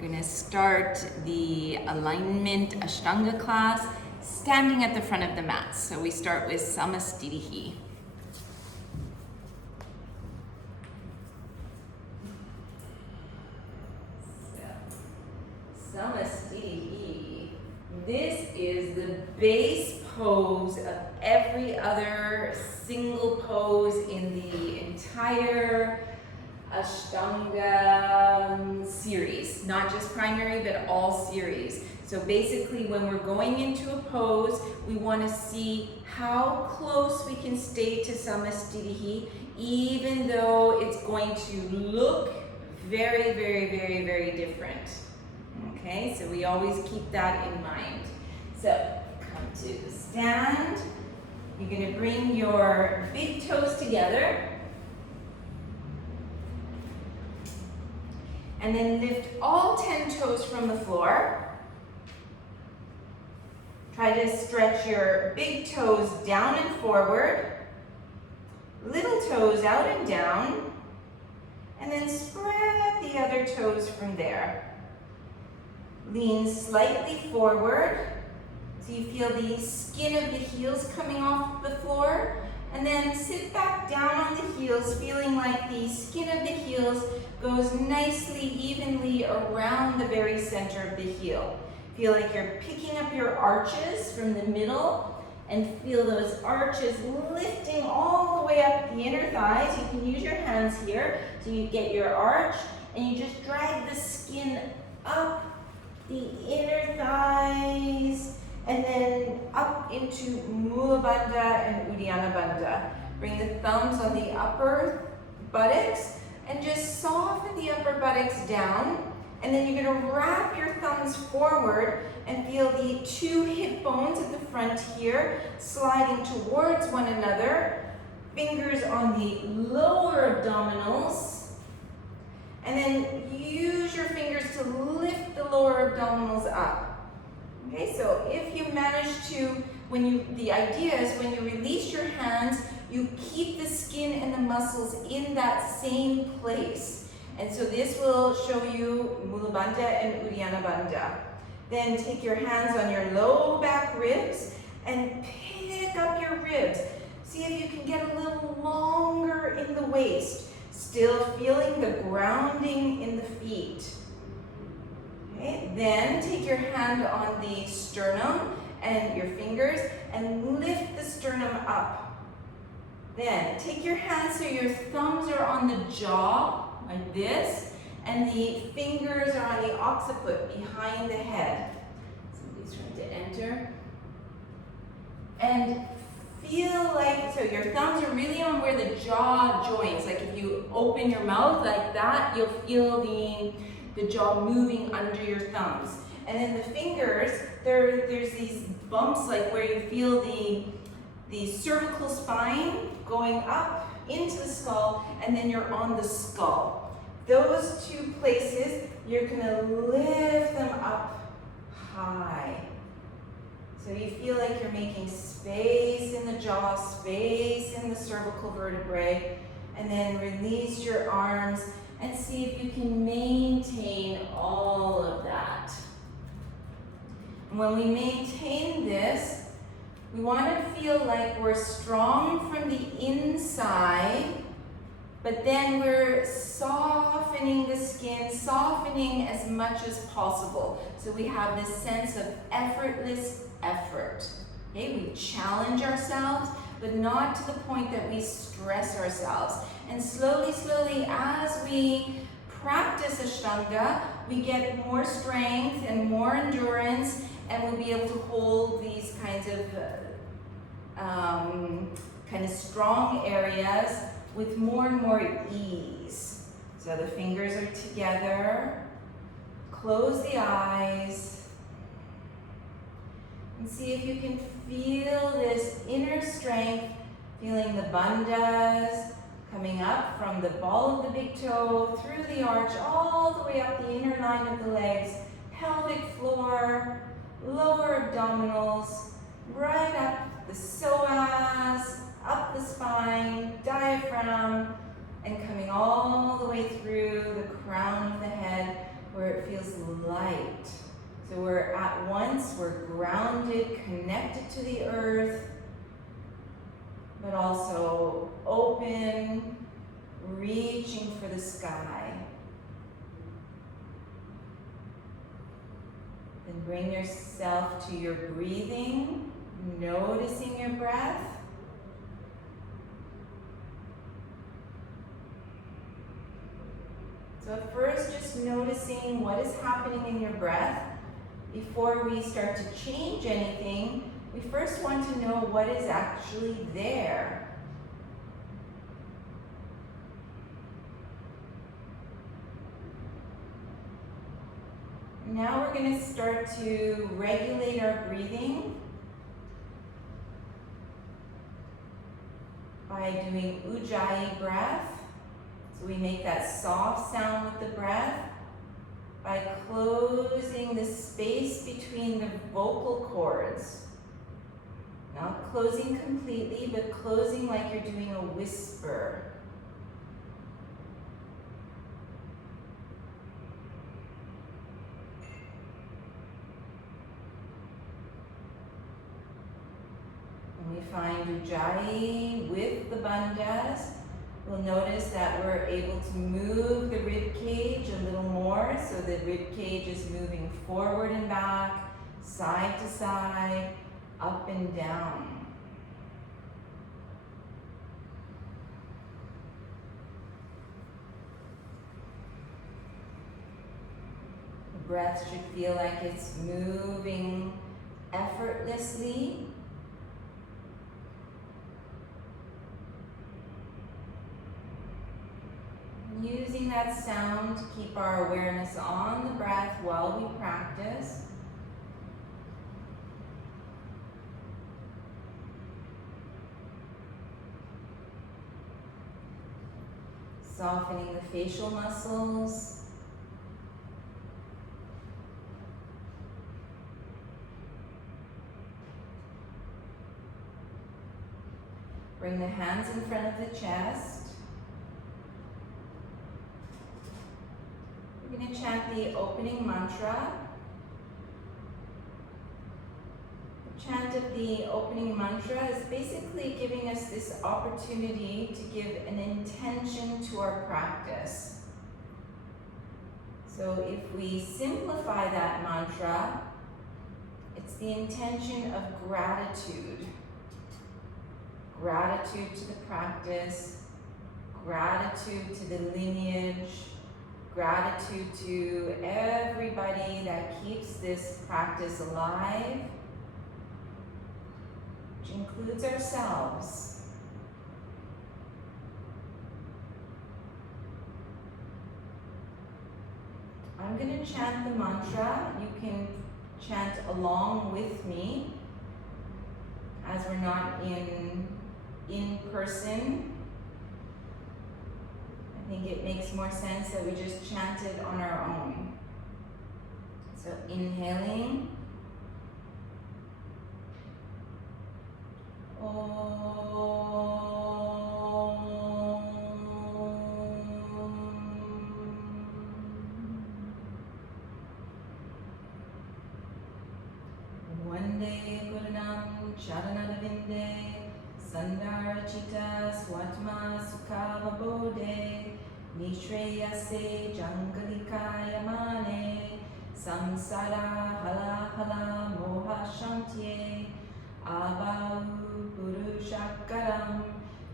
going to start the alignment Ashtanga class standing at the front of the mat. So we start with Samastitihi. Samastitihi. This is the base pose of every other single pose in the entire Ashtanga series, not just primary, but all series. So basically, when we're going into a pose, we want to see how close we can stay to Samastitihi, even though it's going to look very, very, very, very different. Okay, so we always keep that in mind. So come to the stand. You're going to bring your big toes together. And then lift all 10 toes from the floor. Try to stretch your big toes down and forward. Little toes out and down. And then spread the other toes from there. Lean slightly forward. So you feel the skin of the heels coming off the floor. And then sit back down on the heels, feeling like the skin of the heels goes nicely, evenly around the very center of the heel. Feel like you're picking up your arches from the middle and feel those arches lifting all the way up the inner thighs. You can use your hands here. So you get your arch and you just drag the skin up the inner thighs and then up into Mula Bandha and Uddiyana Bandha. Bring the thumbs on the upper buttocks and just soften the upper buttocks down. And then you're going to wrap your thumbs forward and feel the two hip bones at the front here sliding towards one another. Fingers on the lower abdominals. And then use your fingers to lift the lower abdominals up. Okay, so if you manage to, the idea is when you release your hands, you keep the skin and the muscles in that same place. And so this will show you Mula Bandha and Uddiyana Bandha. Then take your hands on your low back ribs and pick up your ribs. See if you can get a little longer in the waist. Still feeling the grounding in the feet. Okay, then take your hand on the sternum and your fingers and lift the sternum up. Then take your hands so your thumbs are on the jaw, like this, and the fingers are on the occiput behind the head. Somebody's trying to enter. And feel like, so your thumbs are really on where the jaw joins. Like if you open your mouth like that, you'll feel the jaw moving under your thumbs. And then the fingers, there's these bumps like where you feel the cervical spine going up into the skull, and then you're on the skull. Those two places, you're gonna lift them up high. So you feel like you're making space in the jaw, space in the cervical vertebrae, and then release your arms and see if you can maintain all of that. And when we maintain this, we want to feel like we're strong from the inside, but then we're softening the skin, softening as much as possible. So we have this sense of effortless effort. Okay, we challenge ourselves, but not to the point that we stress ourselves. And slowly, slowly, as we practice Ashtanga, we get more strength and more endurance, and we'll be able to hold these kinds of strong areas with more and more ease. So the fingers are together. Close the eyes. And see if you can feel this inner strength, feeling the bandhas coming up from the ball of the big toe, through the arch, all the way up the inner line of the legs, pelvic floor, lower abdominals, right up the psoas, up the spine, diaphragm, and coming all the way through the crown of the head where it feels light. So we're at once, we're grounded, connected to the earth, but also open, reaching for the sky. Then bring yourself to your breathing, noticing your breath. So at first, just noticing what is happening in your breath. Before we start to change anything, we first want to know what is actually there. Now we're going to start to regulate our breathing by doing Ujjayi breath. So we make that soft sound with the breath by closing the space between the vocal cords. Not closing completely, but closing like you're doing a whisper. When we find Ujjayi with the bandhas, we'll notice that we're able to move the rib cage a little more, so the rib cage is moving forward and back, side to side, up and down. The breath should feel like it's moving effortlessly. Using that sound to keep our awareness on the breath while we practice. Softening the facial muscles. Bring the hands in front of the chest. We're going to chant the opening mantra. The chant of the opening mantra is basically giving us this opportunity to give an intention to our practice. So if we simplify that mantra, it's the intention of gratitude. Gratitude to the practice, gratitude to the lineage, gratitude to everybody that keeps this practice alive, which includes ourselves. I'm going to chant the mantra. You can chant along with me, as we're not in person. I think it makes more sense that we just chant it on our own. So inhaling. Vande Guranam Charanadavinde Sandarachita Swatma Sukhavabode Nishreyase Jangalikaya Mane Samsara Hala Hala Moha Shantye Abau Purushakaram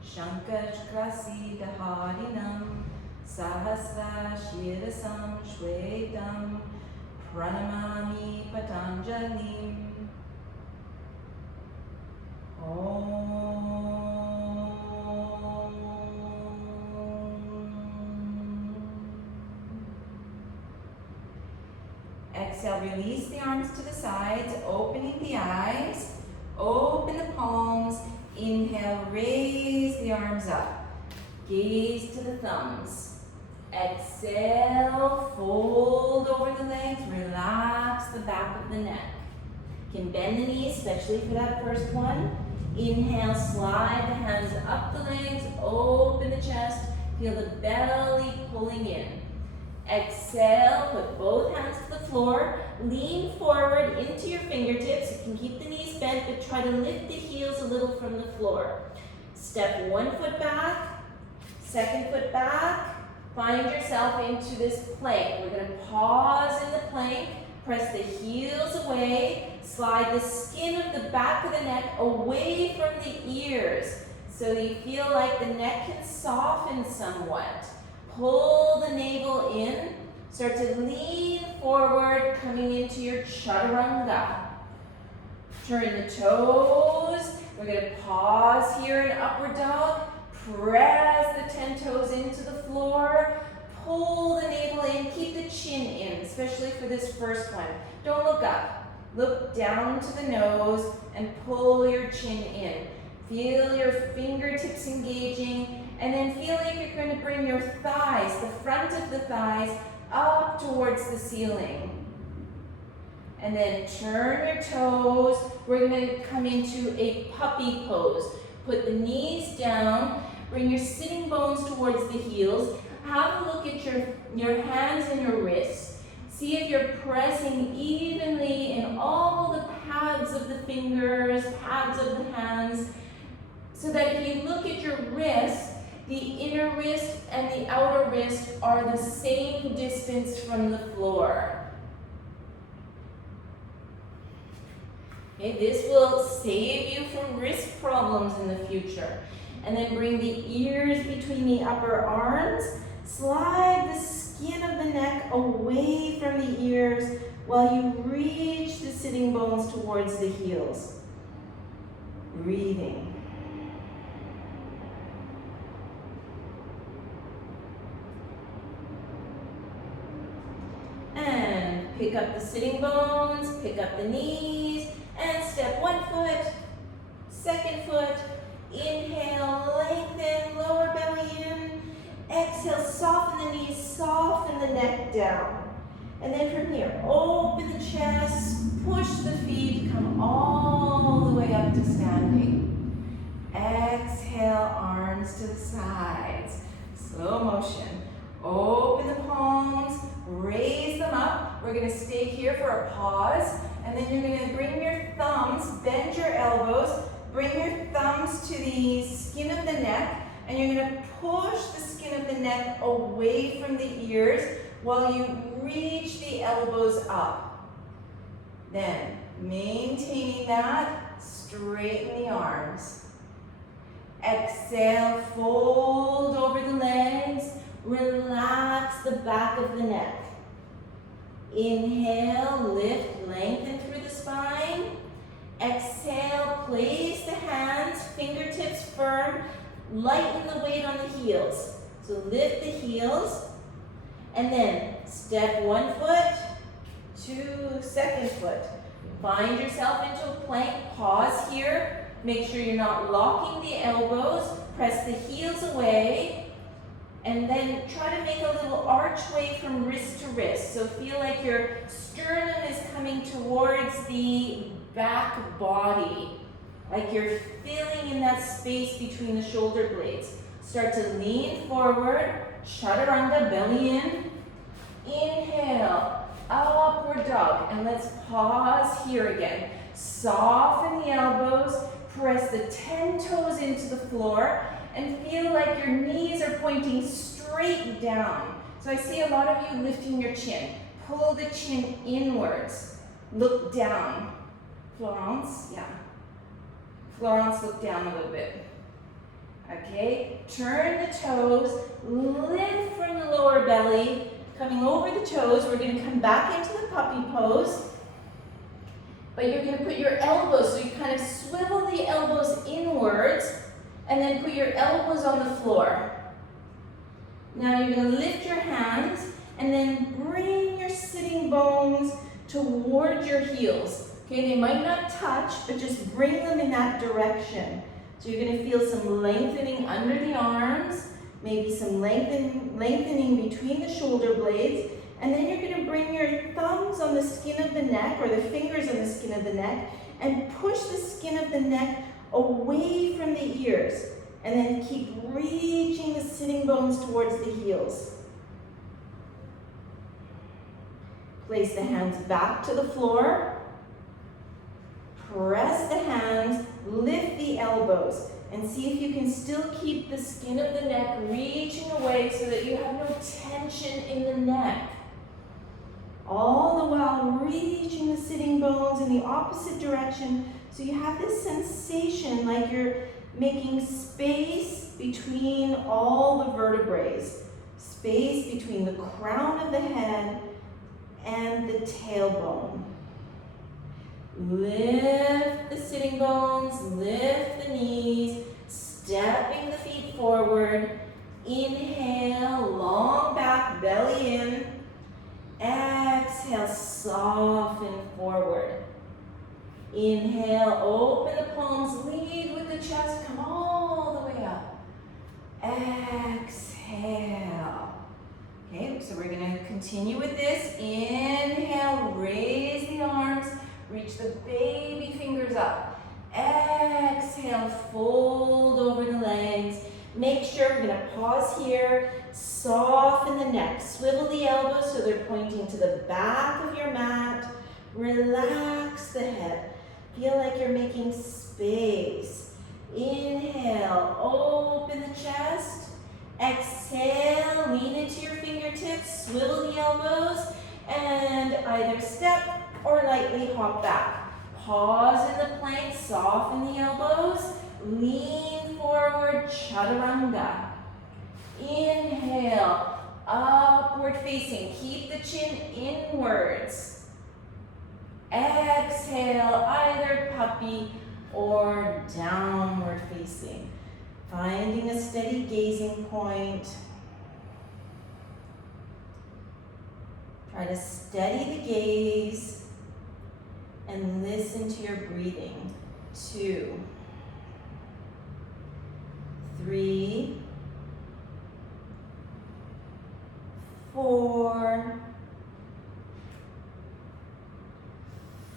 Shankashkrasi Daharinam Sahasra Shirasam Shvedam Pranamami Patanjalim Exhale, release the arms to the sides, opening the eyes, open the palms, inhale, raise the arms up, gaze to the thumbs. Exhale, fold over the legs, relax the back of the neck. You can bend the knees, especially for that first one. Inhale, slide the hands up the legs, open the chest, feel the belly pulling in. Exhale, put both hands to the floor. floor. Lean forward into your fingertips. You can keep the knees bent, but try to lift the heels a little from the floor. Step one foot back, second foot back. Find yourself into this plank. We're going to pause in the plank, press the heels away, slide the skin of the back of the neck away from the ears so that you feel like the neck can soften somewhat. Pull the navel in. Start to lean forward, coming into your chaturanga. Turn the toes. We're going to pause here in upward dog. Press the 10 toes into the floor. Pull the navel in. Keep the chin in, especially for this first one. Don't look up. Look down to the nose and pull your chin in. Feel your fingertips engaging, and then feel like you're going to bring your thighs, the front of the thighs, up towards the ceiling. And then turn your toes. We're going to come into a puppy pose. Put the knees down. Bring your sitting bones towards the heels. Have a look at your hands and your wrists. See if you're pressing evenly in all the pads of the fingers, pads of the hands, so that if you look at your wrist, the inner wrist and the outer wrist are the same distance from the floor. Okay, this will save you from wrist problems in the future. And then bring the ears between the upper arms. Slide the skin of the neck away from the ears while you reach the sitting bones towards the heels. Breathing. And pick up the sitting bones, pick up the knees, and step one foot, second foot. Inhale, lengthen, lower belly in. Exhale, soften the knees, soften the neck down. And then from here, open the chest, push the feet, come all the way up to standing. Exhale, arms to the sides. Slow motion. Open the palms, raise them up. We're going to stay here for a pause. And then you're going to bring your thumbs, bend your elbows, bring your thumbs to the skin of the neck, and you're going to push the skin of the neck away from the ears while you reach the elbows up. Then, maintaining that, straighten the arms. Exhale, fold over the legs, relax the back of the neck. Inhale, lift, lengthen through the spine. Exhale, place the hands, fingertips firm, lighten the weight on the heels. So lift the heels, and then step one foot, second foot. Find yourself into a plank, pause here, make sure you're not locking the elbows, press the heels away, and then try to make a little archway from wrist to wrist. So feel like your sternum is coming towards the back body, like you're filling in that space between the shoulder blades. Start to lean forward, chaturanga, belly in. Inhale, upward dog, and let's pause here again. Soften the elbows, press the 10 toes into the floor, and feel like your knees are pointing straight down. So I see a lot of you lifting your chin. Pull the chin inwards. Look down. Florence, yeah. Florence, look down a little bit. Okay, turn the toes, lift from the lower belly, coming over the toes. We're going to come back into the puppy pose. But you're going to put your elbows, so you kind of swivel the elbows inwards, and then put your elbows on the floor. Now you're going to lift your hands, and then bring your sitting bones toward your heels. Okay, they might not touch, but just bring them in that direction. So you're going to feel some lengthening under the arms, maybe some lengthening between the shoulder blades, and then you're going to bring your thumbs on the skin of the neck, or the fingers on the skin of the neck, and push the skin of the neck away from the ears. And then keep reaching the sitting bones towards the heels. Place the hands back to the floor. Press the hands, lift the elbows, and see if you can still keep the skin of the neck reaching away so that you have no tension in the neck. All the while reaching the sitting bones in the opposite direction, so you have this sensation like you're making space between all the vertebrae, space between the crown of the head and the tailbone. Lift the sitting bones, lift the knees, stepping the feet forward. Inhale, long back, belly in. Exhale, soften forward. Inhale, open the palms, lead with the chest, come all the way up. Exhale. Okay, so we're gonna continue with this. Inhale, raise the arms, reach the baby fingers up. Exhale, fold over the legs. Make sure we're gonna pause here, soften the neck, swivel the elbows so they're pointing to the back of your mat. Relax the head. Feel like you're making space. Inhale, open the chest. Exhale, lean into your fingertips, swivel the elbows, and either step or lightly hop back. Pause in the plank, soften the elbows, lean forward, chaturanga. Inhale, upward facing, keep the chin inwards. Exhale, either puppy or downward facing. Finding a steady gazing point. Try to steady the gaze and listen to your breathing. 2, 3, 4,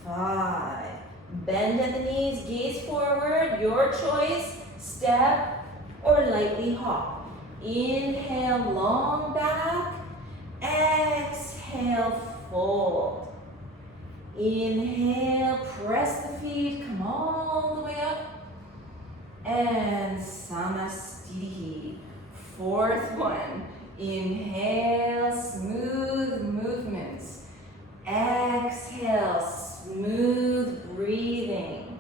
5. Bend at the knees, gaze forward, your choice. Step or lightly hop. Inhale, long back. Exhale, fold. Inhale, press the feet, come all the way up. And Samastitihi. 4th one. Inhale, smooth movements. Exhale, smooth breathing.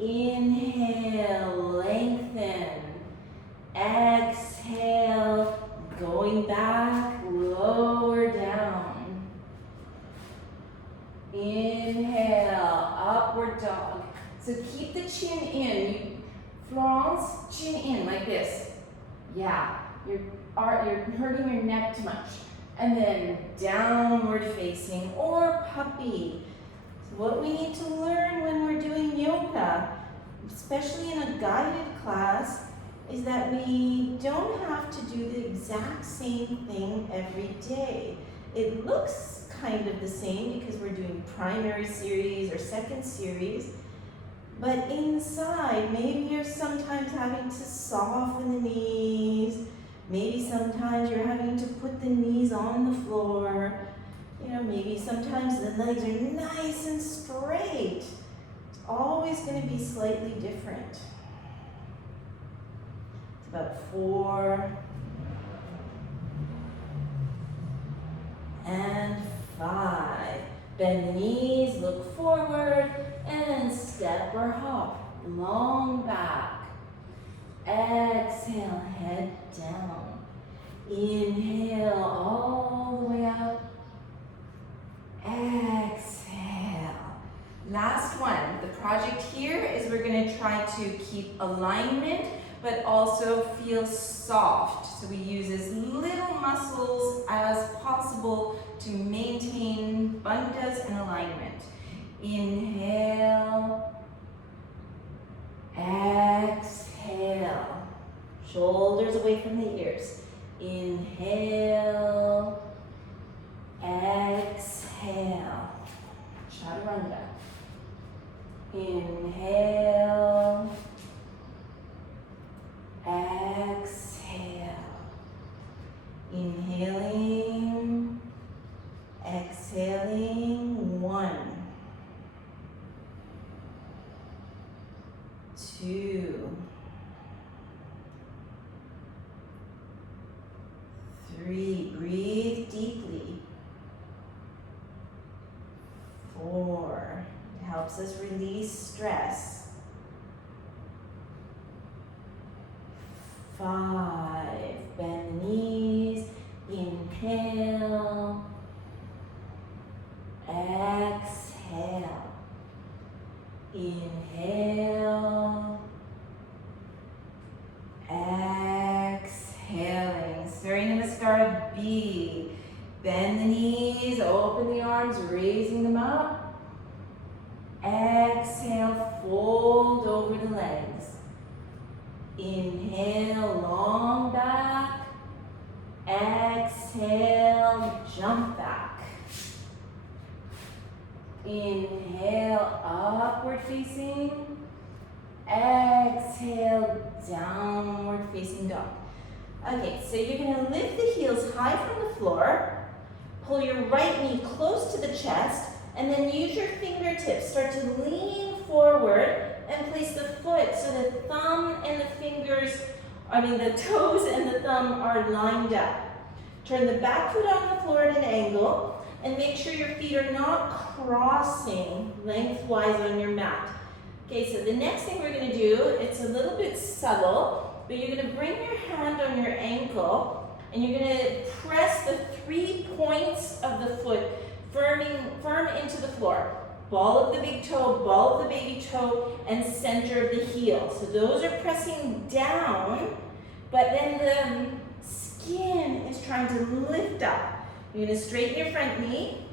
Inhale, lengthen. Exhale, going back, lower down. Inhale, upward dog. So keep the chin in. France, chin in like this. Yeah, you're hurting your neck too much. And then downward facing or puppy. So what we need to learn when we're doing yoga, especially in a guided class, is that we don't have to do the exact same thing every day. It looks kind of the same because we're doing primary series or second series, but inside, maybe you're sometimes having to soften the knees, maybe sometimes you're having to put the knees on the floor, maybe sometimes the legs are nice and straight. It's always going to be slightly different. About 4 and 5. Bend the knees, look forward, and step or hop. Long back. Exhale, head down. Inhale all the way up. Exhale. Last one. The project here is we're going to try to keep alignment but also feel soft. So we use as little muscles as possible to maintain bandhas and alignment. Inhale, exhale. Shoulders away from the ears. Inhale, exhale. Chaturanga. Inhale, exhale. Inhaling, exhale. Exhaling, 1, 2, 3, breathe deeply. 4, it helps us release stress. 5, bend the knees, inhale, exhale, inhale, exhaling, starting in the start B. Bend the knees, open the arms, raising them up. Exhale, fold over the legs. Inhale, long back. Exhale, jump back. Inhale, upward facing. Exhale, downward facing dog. Okay, so you're going to lift the heels high from the floor. Pull your right knee close to the chest, and then use your fingertips. Start to lean forward and place the foot so the thumb and the the toes and the thumb are lined up. Turn the back foot on the floor at an angle, and make sure your feet are not crossing lengthwise on your mat. Okay, so the next thing we're going to do, it's a little bit subtle, but you're going to bring your hand on your ankle, and you're going to press the 3 points of the foot firm into the floor. Ball of the big toe, ball of the baby toe, and center of the heel. So those are pressing down, but then the skin is trying to lift up. You're going to straighten your front knee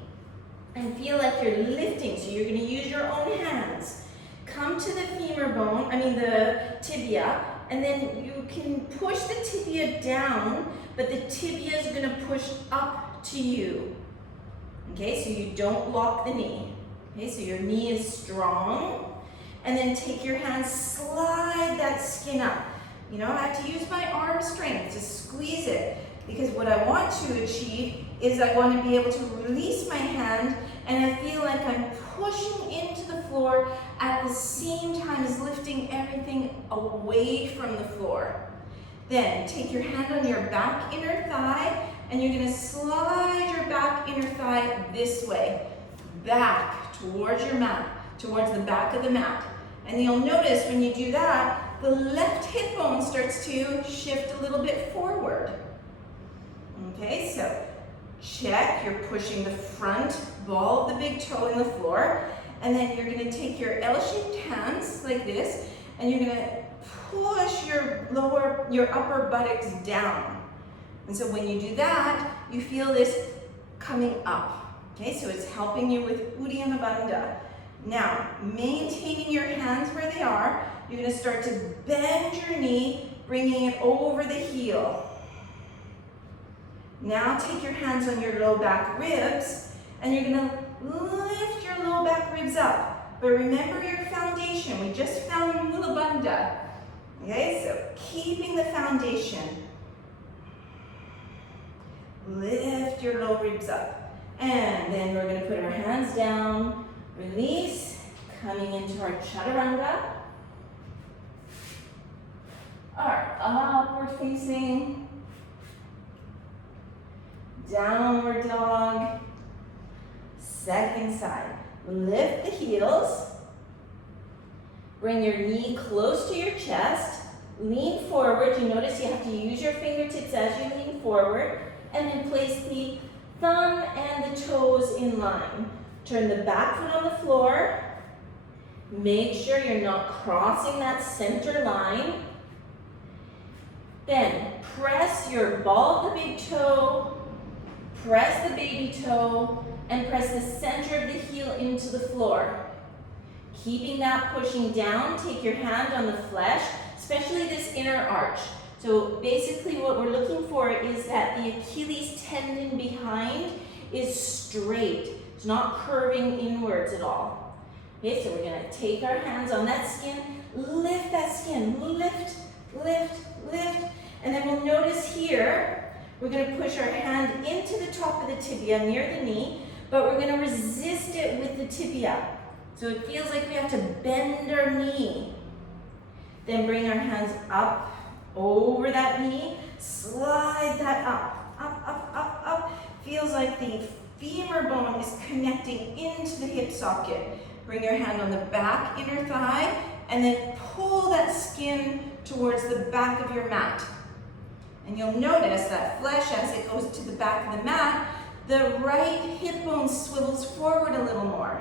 and feel like you're lifting. So you're going to use your own hands. Come to the femur bone, the tibia, and then you can push the tibia down, but the tibia is going to push up to you. Okay, so you don't lock the knee. Okay, so your knee is strong. And then take your hands, slide that skin up. I have to use my arm strength to squeeze it, because what I want to achieve is I want to be able to release my hand, and I feel like I'm pushing into the floor at the same time as lifting everything away from the floor. Then take your hand on your back inner thigh, and you're going to slide your back inner thigh this way, back towards your mat, towards the back of the mat. And you'll notice when you do that, the left hip bone starts to shift a little bit forward. Okay, so check, you're pushing the front ball of the big toe in the floor, and then you're going to take your L-shaped hands like this, and you're going to push your upper buttocks down. And so when you do that, you feel this coming up. Okay, so it's helping you with Uddiyana Bandha. Now, maintaining your hands where they are, you're going to start to bend your knee, bringing it over the heel. Now take your hands on your low back ribs, and you're going to lift your low back ribs up. But remember your foundation. We just found Mula Bandha. Okay, so keeping the foundation. Lift your low ribs up. And then we're going to put our hands down, release, coming into our chaturanga. Our upward facing, downward dog, second side. Lift the heels, bring your knee close to your chest, lean forward. You notice you have to use your fingertips as you lean forward, and then place the thumb and the toes in line. Turn the back foot on the floor. Make sure you're not crossing that center line. Then press your ball of the big toe, press the baby toe, and press the center of the heel into the floor. Keeping that pushing down, take your hand on the flesh, especially this inner arch. So basically what we're looking for is that the Achilles tendon behind is straight. It's not curving inwards at all. Okay, so we're going to take our hands on that skin, lift that skin, lift, lift, lift. And then we'll notice here, we're going to push our hand into the top of the tibia near the knee, but we're gonna resist it with the tibia. So it feels like we have to bend our knee. Then bring our hands up over that knee, slide that up, up, up, up, up. Feels like the femur bone is connecting into the hip socket. Bring your hand on the back inner thigh, and then pull that skin towards the back of your mat. And you'll notice that flesh, as it goes to the back of the mat, the right hip bone swivels forward a little more.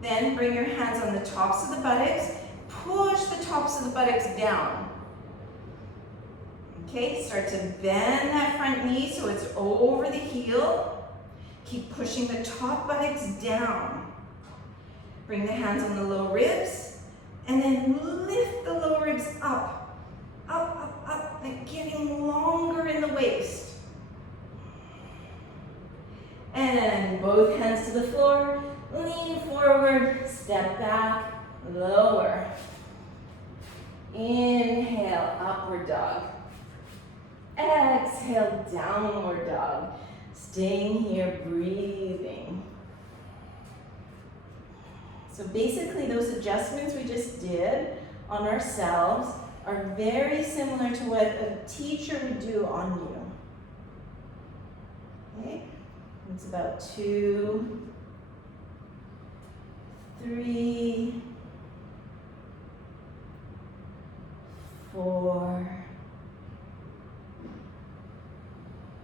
Then bring your hands on the tops of the buttocks, push the tops of the buttocks down. Okay, start to bend that front knee so it's over the heel. Keep pushing the top buttocks down. Bring the hands on the low ribs, and then lift the low ribs up, up, up, up, and getting longer in the waist. And both hands to the floor, lean forward, step back, lower. Inhale, upward dog. Exhale, downward dog. Staying here, breathing. So basically those adjustments we just did on ourselves are very similar to what a teacher would do on you. Okay? It's about 2, 3, 4,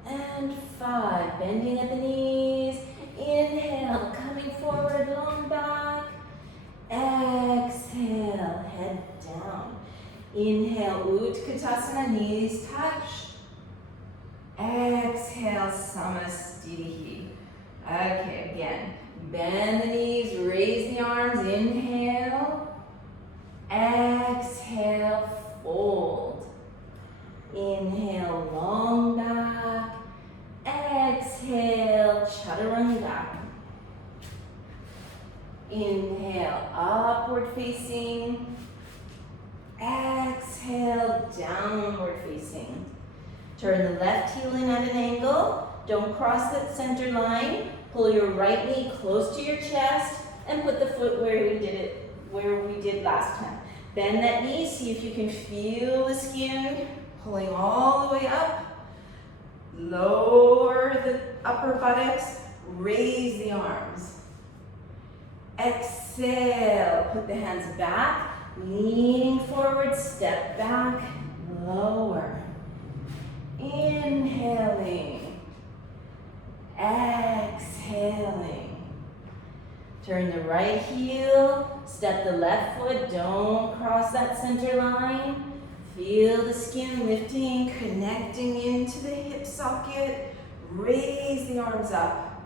and 5. Bending at the knees. Inhale, coming forward, long back. Exhale, head down. Inhale, Utkatasana, knees touch. Exhale, Samastitihi. Okay, again. Bend the knees, raise the arms. Inhale. Exhale, fold. Inhale, long back. Exhale, Chaturanga. Inhale, upward facing. Exhale, downward facing. Turn the left heel in at an angle. Don't cross that center line. Pull your right knee close to your chest and put the foot where we did last time. Bend that knee, see if you can feel the skin pulling all the way up. Lower the upper buttocks, raise the arms. Exhale, put the hands back, leaning forward, step back, lower. Inhaling, exhaling. Turn the right heel, step the left foot, don't cross that center line. Feel the skin lifting, connecting into the hip socket. Raise the arms up.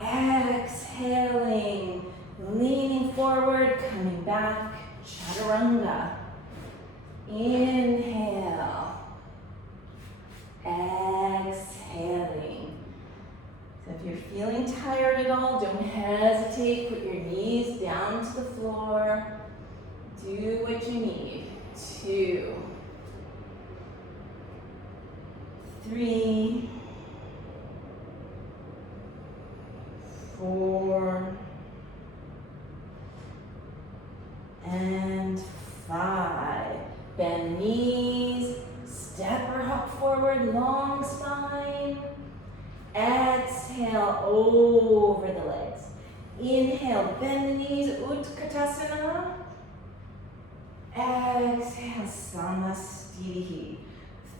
Exhaling, leaning forward, coming back, Chaturanga. Inhale. Exhaling. So if you're feeling tired at all, don't hesitate. Put your knees down to the floor. Do what you need. 2, 3, 4, and 5. Bend knees, step or hop forward, long spine. Exhale over the legs. Inhale, bend the knees, Utkatasana. Exhale, Samastitihi.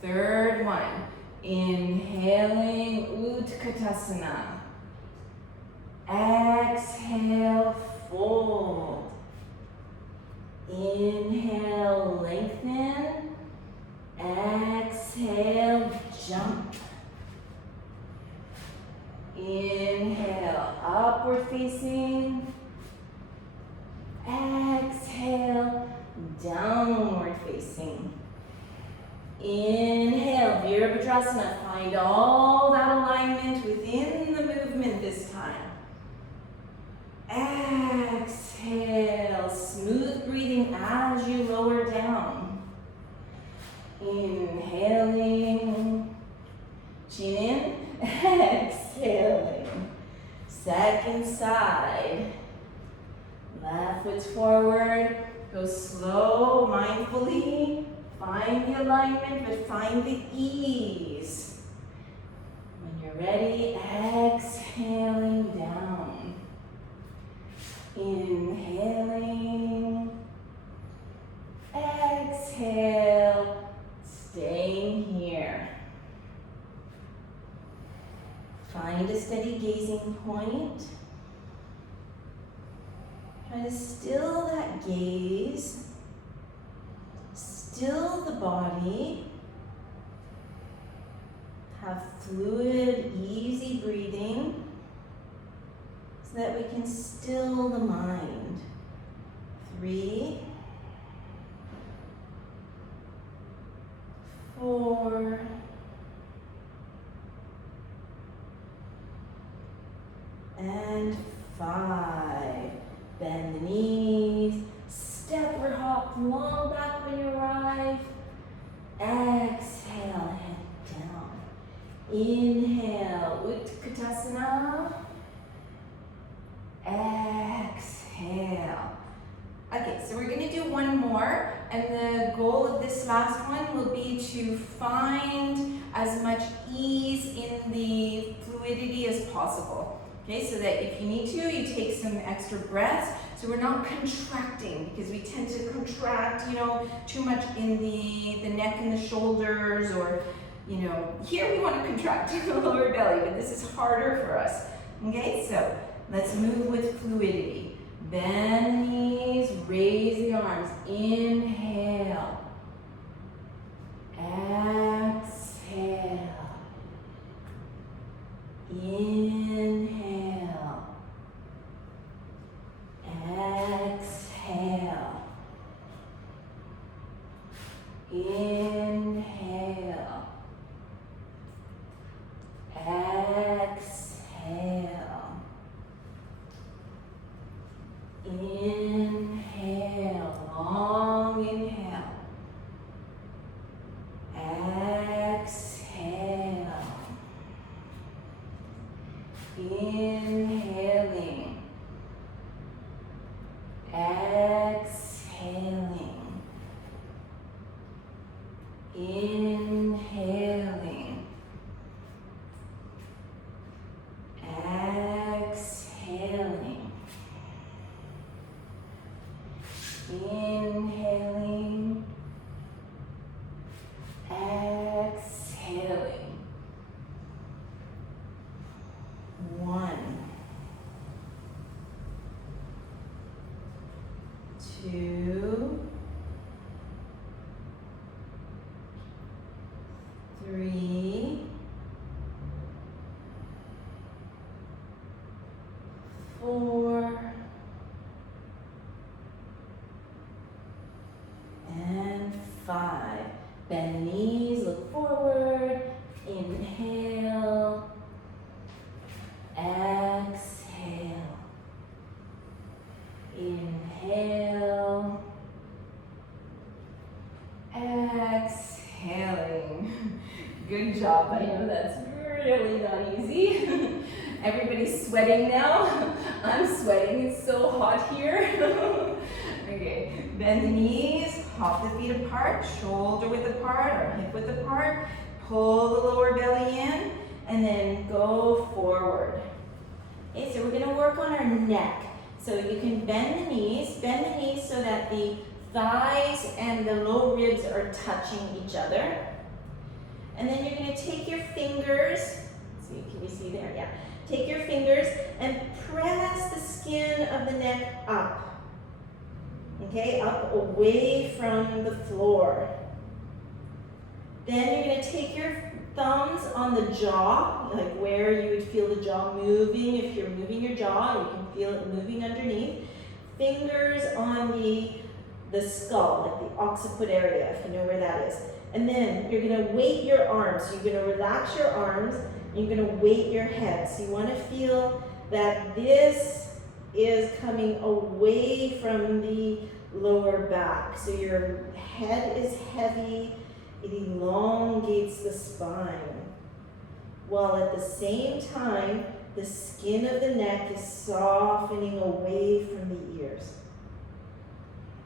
Third one. Inhaling, Utkatasana. Exhale, fold. Inhale, lengthen. Exhale, jump. Inhale, upward facing. Exhale, downward facing. Inhale, Virabhadrasana. Find all that alignment within the movement this time. Exhale, smooth breathing as you lower down. Inhaling, chin in, exhaling. Second side. Left foot's forward. Go slow, mindfully. Find the alignment, but find the ease. When you're ready, exhaling down. Inhaling. Exhale. Staying here. Find a steady gazing point. Try to still that gaze. Still the body. Have fluid, easy breathing so that we can still the mind. 3, 4, and 5. Bend the knees, step or hop long back when you arrive. Exhale, head down. Inhale, Utkatasana. Exhale. Okay, so we're gonna do one more, and the goal of this last one will be to find as much ease in the fluidity as possible. Okay, so that if you need to, you take some extra breaths. So we're not contracting, because we tend to contract, too much in the neck and the shoulders, or, here we want to contract the lower belly, but this is harder for us. Okay, so let's move with fluidity. Bend the knees, raise the arms. Inhale. Exhale. Inhale. Exhale. Inhale. Exhale. Inhale. Long inhale. Exhale. Inhaling. Exhaling. Inhaling. Exhaling. Inhaling. Exhaling. 1, 2, 3, 4, and 5. Bend knees, look forward. Inhale. Exhale. Inhale. Exhaling. Good job. I know that's really not easy. Everybody's sweating now. I'm sweating. It's so hot here. Okay. Bend the knees. Hop the feet apart. Shoulder width apart or hip width apart. Pull the lower belly in. And then go forward. Okay, so we're going to work on our neck. So you can bend the knees so that the thighs and the low ribs are touching each other. And then you're going to take your fingers, can you see there? Yeah. Take your fingers and press the skin of the neck up. Okay, up away from the floor. Then you're going to take your thumbs on the jaw, like where you would feel the jaw moving. If you're moving your jaw, you can feel it moving underneath. Fingers on the skull, like the occiput area, if you know where that is. And then you're going to weight your arms. So you're going to relax your arms, and you're going to weight your head. So you want to feel that this is coming away from the lower back. So your head is heavy. It elongates the spine, while at the same time the skin of the neck is softening away from the ears.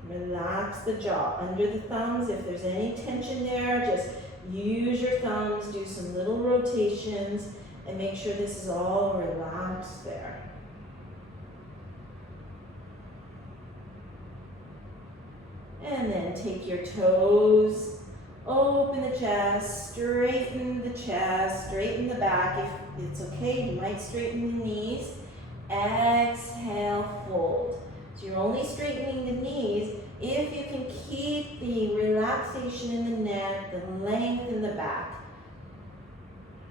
Relax the jaw under the thumbs. If there's any tension there, just use your thumbs, do some little rotations, and make sure this is all relaxed there. And then take your toes, open the chest, straighten the back. If it's okay, you might straighten the knees. Exhale, fold. So you're only straightening the knees if you can keep the relaxation in the neck, the length in the back.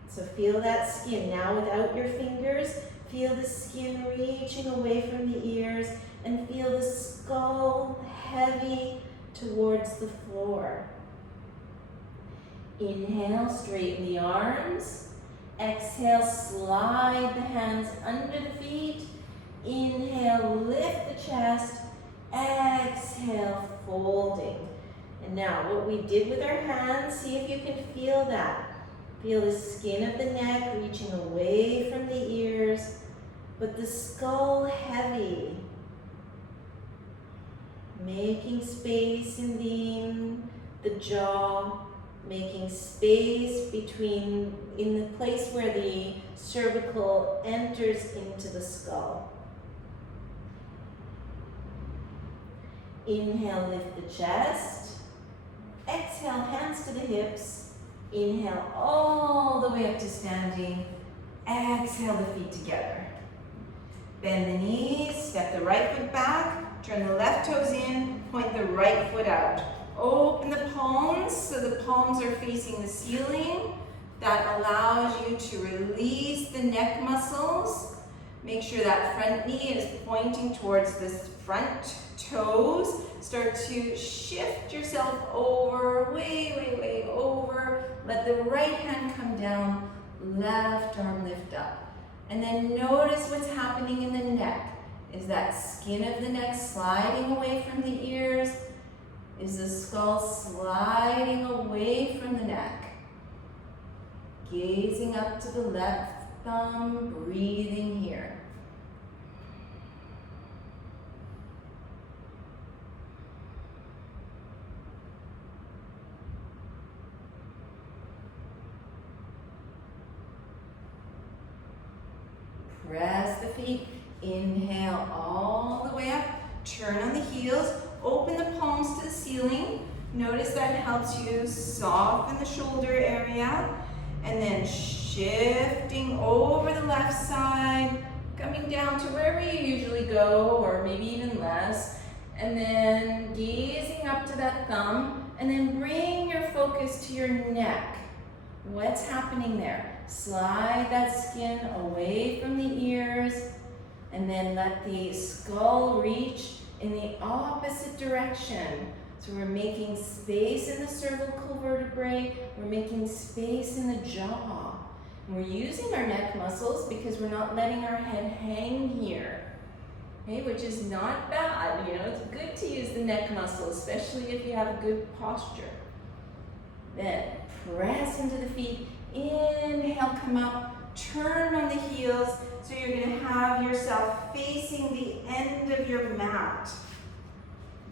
So feel that skin. Now without your fingers, feel the skin reaching away from the ears and feel the skull heavy towards the floor. Inhale, straighten the arms. Exhale, slide the hands under the feet. Inhale, lift the chest. Exhale, folding. And now what we did with our hands, see if you can feel that. Feel the skin of the neck reaching away from the ears, but the skull heavy. Making space in the jaw, making space between, in the place where the cervical enters into the skull. Inhale, lift the chest. Exhale, hands to the hips. Inhale all the way up to standing. Exhale the feet together. Bend the knees, step the right foot back, turn the left toes in, point the right foot out. Open the palms so the palms are facing the ceiling. That allows you to release the neck muscles. Make sure that front knee is pointing towards the front toes. Start to shift yourself over, way over. Let the right hand come down, left arm lift up. And then notice what's happening in the neck. Is that skin of the neck sliding away from the ears? Is the skull sliding away from the neck? Gazing up to the left thumb, breathing here. Press the feet, inhale all the way up, turn on the heels, open the palms to the ceiling. Notice that helps you soften the shoulder area, and then shifting over the left side, coming down to wherever you usually go, or maybe even less, and then gazing up to that thumb, and then bring your focus to your neck. What's happening there? Slide that skin away from the ears, and then let the skull reach in the opposite direction. So we're making space in the cervical vertebrae, we're making space in the jaw. And we're using our neck muscles because we're not letting our head hang here, okay, which is not bad. You know, it's good to use the neck muscles, especially if you have good posture. Then press into the feet. Inhale, come up, turn on the heels, so you're going to have yourself facing the end of your mat.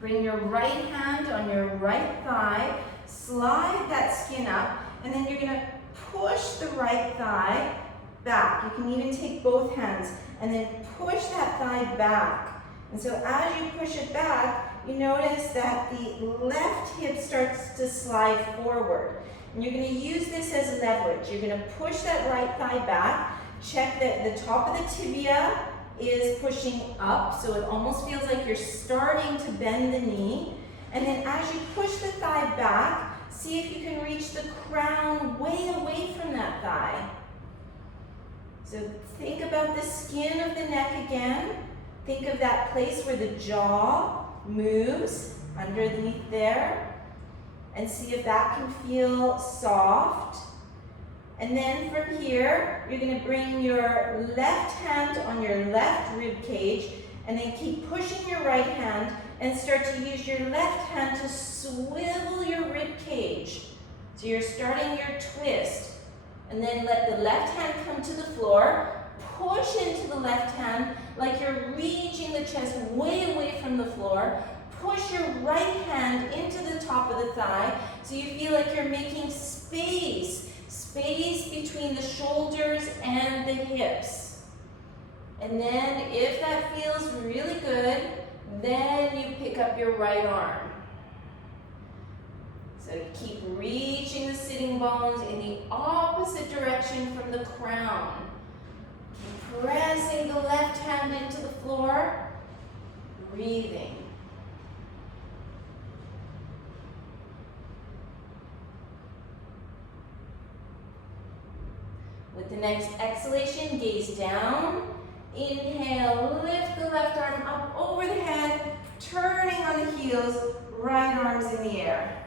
Bring your right hand on your right thigh, slide that skin up, and then you're going to push the right thigh back. You can even take both hands and then push that thigh back. And so as you push it back, you notice that the left hip starts to slide forward. And you're going to use this as leverage. You're going to push that right thigh back. Check that the top of the tibia is pushing up, so it almost feels like you're starting to bend the knee. And then as you push the thigh back, see if you can reach the crown way away from that thigh. So think about the skin of the neck again. Think of that place where the jaw moves underneath there. And see if that can feel soft. And then from here, you're going to bring your left hand on your left rib cage, and then keep pushing your right hand and start to use your left hand to swivel your rib cage. So you're starting your twist. And then let the left hand come to the floor, push into the left hand like you're reaching the chest way away from the floor. Push your right hand into the top of the thigh so you feel like you're making space between the shoulders and the hips. And then if that feels really good, then you pick up your right arm. So keep reaching the sitting bones in the opposite direction from the crown. Keep pressing the left hand into the floor, breathing. With the next exhalation, gaze down. Inhale, lift the left arm up over the head, turning on the heels, right arms in the air.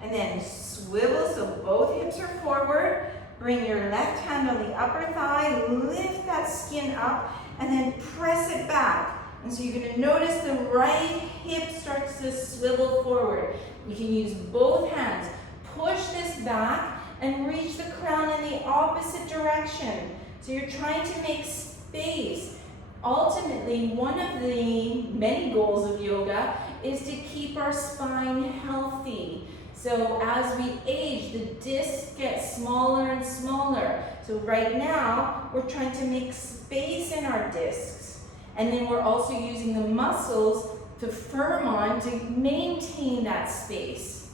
And then swivel so both hips are forward. Bring your left hand on the upper thigh, lift that skin up, and then press it back. And so you're going to notice the right hip starts to swivel forward. You can use both hands. Push this back and reach the crown in the opposite direction. So you're trying to make space. Ultimately, one of the many goals of yoga is to keep our spine healthy. So as we age, the discs get smaller and smaller. So right now, we're trying to make space in our discs. And then we're also using the muscles to firm on to maintain that space.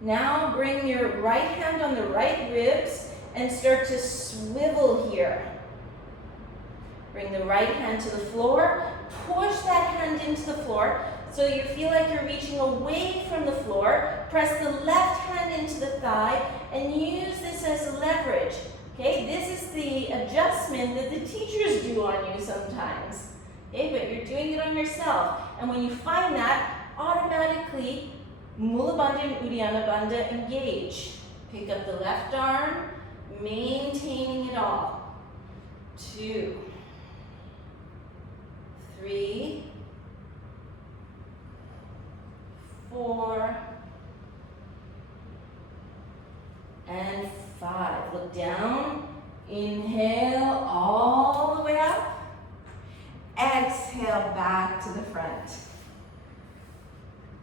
Now bring your right hand on the right ribs and start to swivel here. Bring the right hand to the floor. Push that hand into the floor so you feel like you're reaching away from the floor. Press the left hand into the thigh and use this as leverage. Okay, this is the adjustment that the teachers do on you sometimes. Okay, but you're doing it on yourself. And when you find that, automatically Mula Bandha and Uddiyana Bandha engage. Pick up the left arm, maintaining it all. 2, 3, 4, and 5. Look down. Inhale all the way up. Exhale back to the front.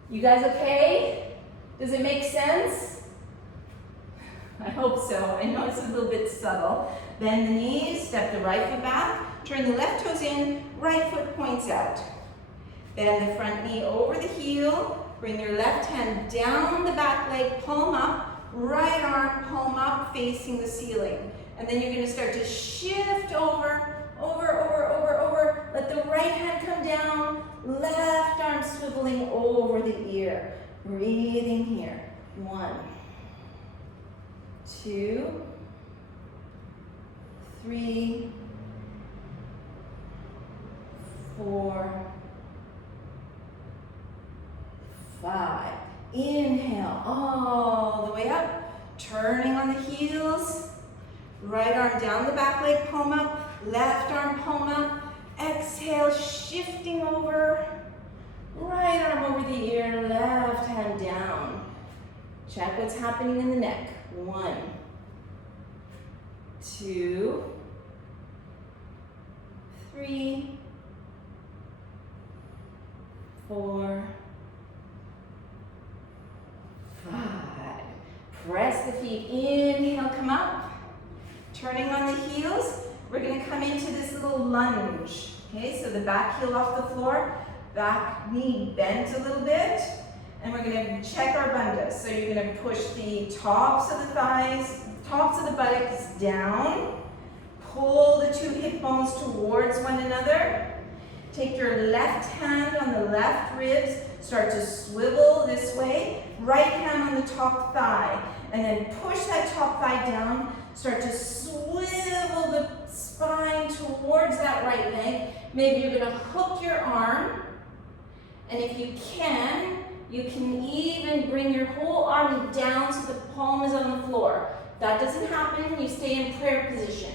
You guys okay? Does it make sense? I hope so. I know it's a little bit subtle. Bend the knees, step the right foot back, turn the left toes in, right foot points out. Bend the front knee over the heel, bring your left hand down the back leg, palm up, right arm, palm up, facing the ceiling. And then you're going to start to shift over. Let the right hand come down, left arm swiveling over the ear. Breathing here. 1, 2, 3, 4, 5. Inhale all the way up, turning on the heels. Right arm down the back leg, palm up, left arm palm up. Exhale, shifting over. Right arm over the ear, left hand down. Check what's happening in the neck. 1, 2, 3, 4, 5. Press the feet. Inhale, come up. Turning on the heels, we're going to come into this little lunge. Okay, so the back heel off the floor, back knee bent a little bit, and we're going to check our bandhas. So you're going to push the tops of the thighs, tops of the buttocks down, pull the 2 hip bones towards one another. Take your left hand on the left ribs, start to swivel this way, right hand on the top thigh, and then push that top thigh down, start to swivel the spine towards that right leg. Maybe you're going to hook your arm, and if you can even bring your whole arm down so the palm is on the floor. If that doesn't happen, you stay in prayer position.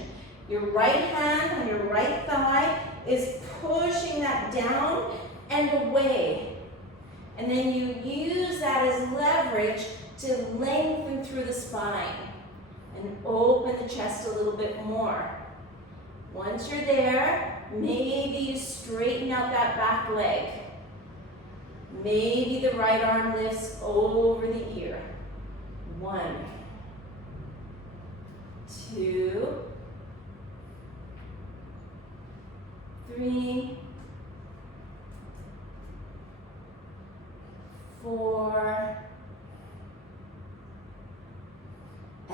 Your right hand on your right thigh is pushing that down and away. And then you use that as leverage to lengthen through the spine and open the chest a little bit more. Once you're there, maybe you straighten out that back leg. Maybe the right arm lifts over the ear. 1, 2, 3, 4,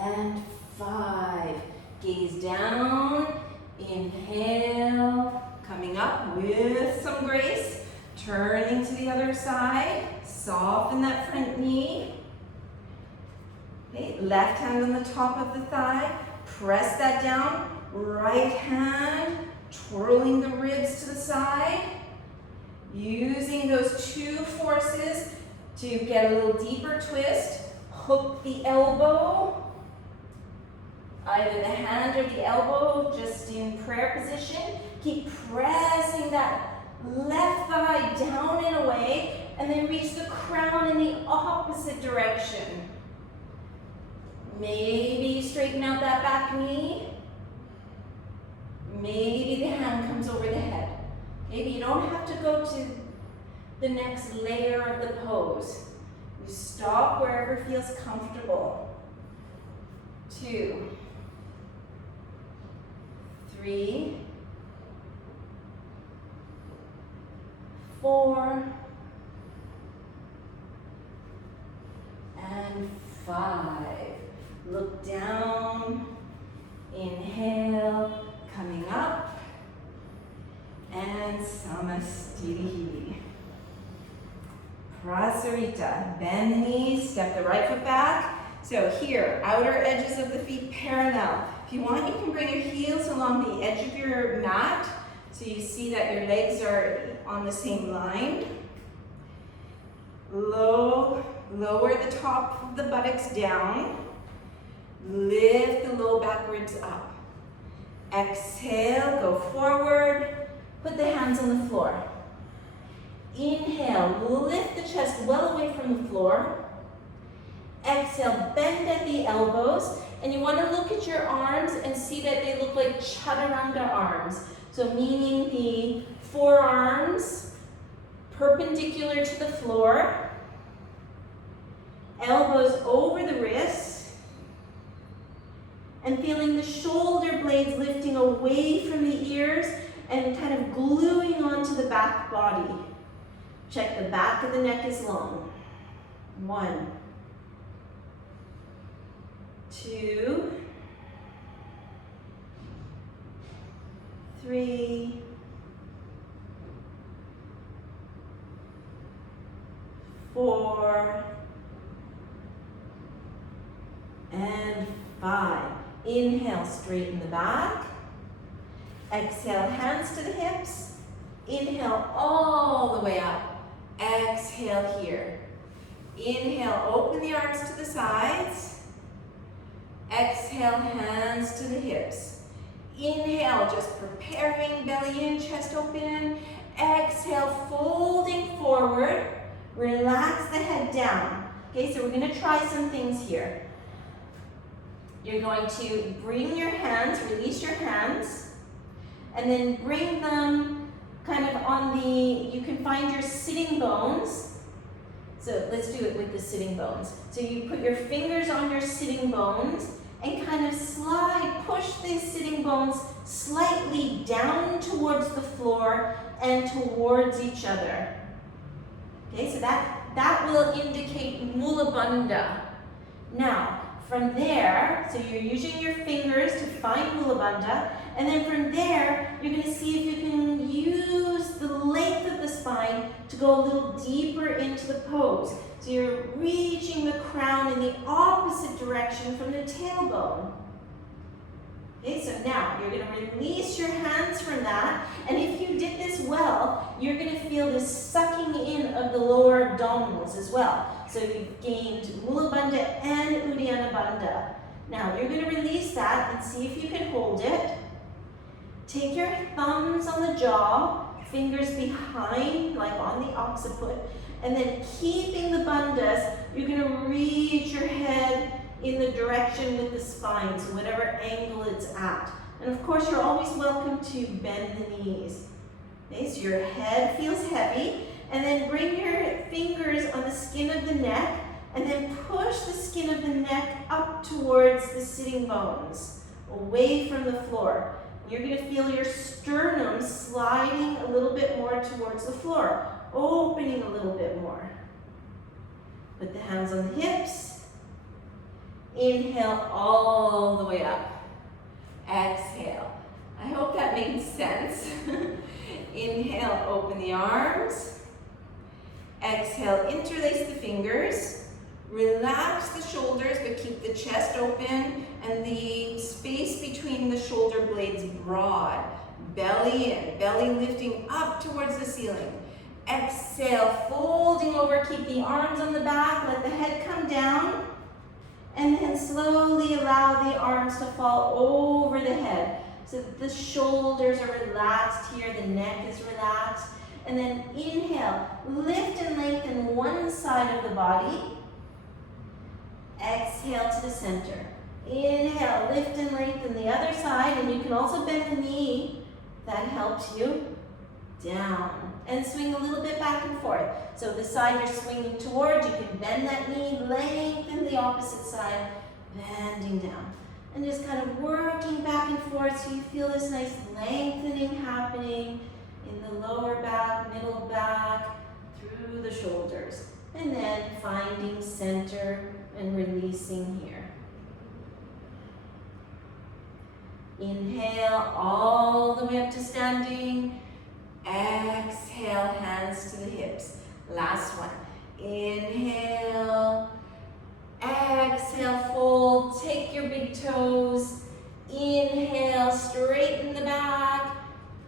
and 5. Gaze down, inhale, coming up with some grace, turning to the other side, soften that front knee. Okay, left hand on the top of the thigh, press that down, right hand, twirling the ribs to the side, using those 2 forces to get a little deeper twist, hook the elbow, either the hand or the elbow, just in prayer position. Keep pressing that left thigh down and away, and then reach the crown in the opposite direction. Maybe straighten out that back knee. Maybe the hand comes over the head. Maybe you don't have to go to the next layer of the pose. You stop wherever feels comfortable. 2, 3, 4, and 5. Look down, inhale, coming up, and Samastiti. Prasarita, bend the knees, step the right foot back. So here, outer edges of the feet parallel. If you want, you can bring your heels along the edge of your mat so you see that your legs are on the same line. Lower the top of the buttocks down. Lift the low back ribs up. Exhale, go forward. Put the hands on the floor. Inhale, lift the chest well away from the floor. Exhale, bend at the elbows. And you want to look at your arms and see that they look like chaturanga arms. So meaning the forearms perpendicular to the floor. Elbows over the wrists. And feeling the shoulder blades lifting away from the ears and kind of gluing onto the back body. Check the back of the neck is long. 1, 2, 3, 4, and 5. Inhale, straighten the back. Exhale, hands to the hips. Inhale all the way up. Exhale here. Inhale, open the arms to the sides. Exhale, hands to the hips. Inhale, just preparing belly in, chest open. Exhale, folding forward. Relax the head down. Okay, so we're going to try some things here. You're going to bring your hands, release your hands, and then bring them kind of on the, you can find your sitting bones. So let's do it with the sitting bones. So you put your fingers on your sitting bones and kind of slide, push these sitting bones slightly down towards the floor and towards each other. Okay, so that will indicate Mula Bandha. Now, from there, so you're using your fingers to find Mula Bandha, and then from there, you're going to see if you can use the length of the spine to go a little deeper into the pose. So you're reaching the crown in the opposite direction from the tailbone. Okay, so now you're going to release your hands from that, and if you did this well, you're going to feel this sucking in of the lower abdominals as well. So you've gained Mula Bandha and Uddiyana Bandha. Now you're going to release that and see if you can hold it. Take your thumbs on the jaw, fingers behind, like on the occiput, and then keeping the bandhas, you're going to reach your head in the direction with the spine, so whatever angle it's at. And of course, you're always welcome to bend the knees. Okay, so your head feels heavy, and then bring your fingers on the skin of the neck, and then push the skin of the neck up towards the sitting bones, away from the floor. You're going to feel your sternum sliding a little bit more towards the floor, opening a little bit more. Put the hands on the hips. Inhale all the way up. Exhale. I hope that made sense. Inhale, open the arms. Exhale, interlace the fingers. Relax the shoulders, but keep the chest open and the space between the shoulder blades broad. Belly in, belly lifting up towards the ceiling. Exhale, folding over, keep the arms on the back, let the head come down, and then slowly allow the arms to fall over the head so that the shoulders are relaxed here, the neck is relaxed. And then inhale, lift and lengthen one side of the body. Exhale to the center. Inhale, lift and lengthen the other side, and you can also bend the knee. That helps you. Down. And swing a little bit back and forth. So the side you're swinging towards, you can bend that knee, lengthen the opposite side, bending down. And just kind of working back and forth so you feel this nice lengthening happening in the lower back, middle back, through the shoulders. And then finding center and releasing here. Inhale all the way up to standing. Exhale, hands to the hips. Last one. Inhale. Exhale, fold. Take your big toes. Inhale, straighten the back.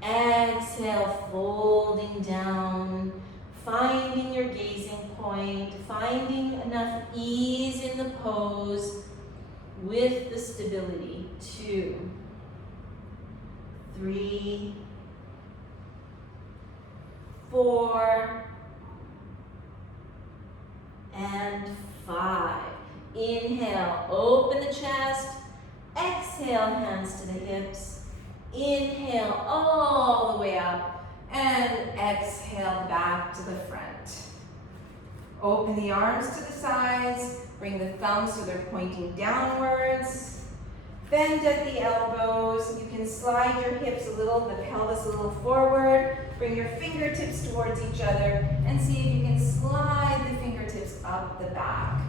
Exhale, folding down. Finding your gazing point. Finding enough ease in the pose with the stability. 2, 3, 4, and 5. Inhale, open the chest. Exhale, hands to the hips. Inhale all the way up. And exhale back to the front. Open the arms to the sides. Bring the thumbs so they're pointing downwards. Bend at the elbows. You can slide your hips a little, the pelvis a little forward. Bring your fingertips towards each other and see if you can slide the fingertips up the back.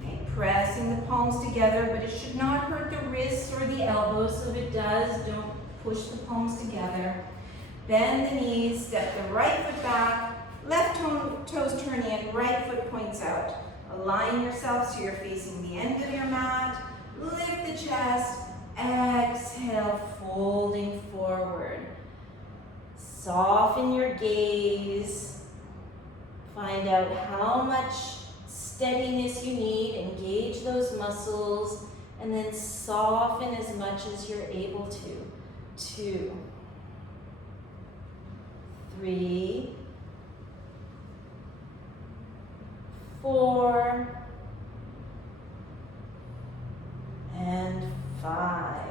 Okay, pressing the palms together, but it should not hurt the wrists or the elbows. So if it does, don't push the palms together. Bend the knees, step the right foot back, left toes turn in, right foot points out. Align yourself so you're facing the end of your mat. Lift the chest, exhale, folding forward. Soften your gaze. Find out how much steadiness you need. Engage those muscles, and then soften as much as you're able to. 2, 3, 4, and 5.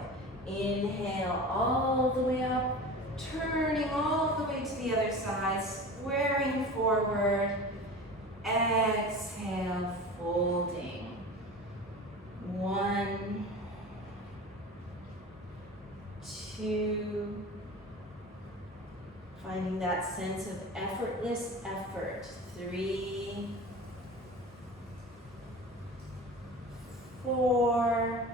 Inhale all the way up, turning all the way to the other side, squaring forward. Exhale, folding. 1, 2, finding that sense of effortless effort. 3, 4,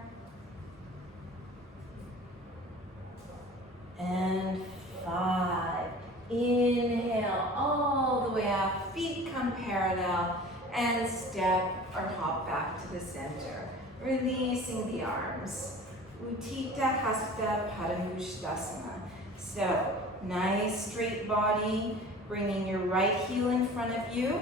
and 5. Inhale all the way up, feet come parallel, and step or hop back to the center, releasing the arms. Utthita Hasta Paschimottanasana. So, nice straight body, bringing your right heel in front of you,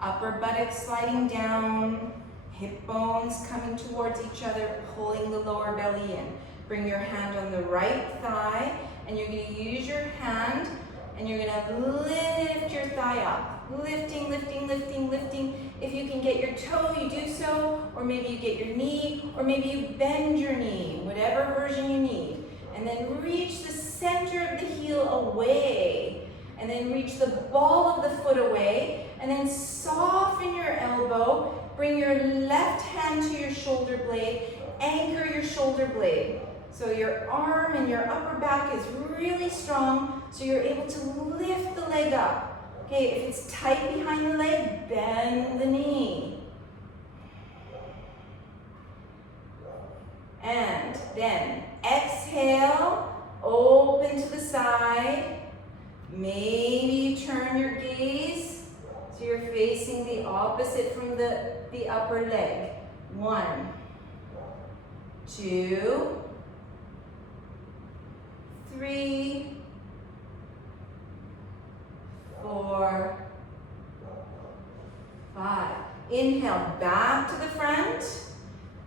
upper buttock sliding down, hip bones coming towards each other, pulling the lower belly in. Bring your hand on the right thigh, and you're going to use your hand and you're gonna lift your thigh up. Lifting, lifting, lifting, lifting. If you can get your toe, you do so, or maybe you get your knee, or maybe you bend your knee, whatever version you need. And then reach the center of the heel away, and then reach the ball of the foot away, and then soften your elbow. Bring your left hand to your shoulder blade, anchor your shoulder blade. So your arm and your upper back is really strong, so you're able to lift the leg up. Okay, if it's tight behind the leg, bend the knee. And then exhale, open to the side. Maybe you turn your gaze so you're facing the opposite from the upper leg. 1, 2, 3, 4, 5. Inhale, back to the front.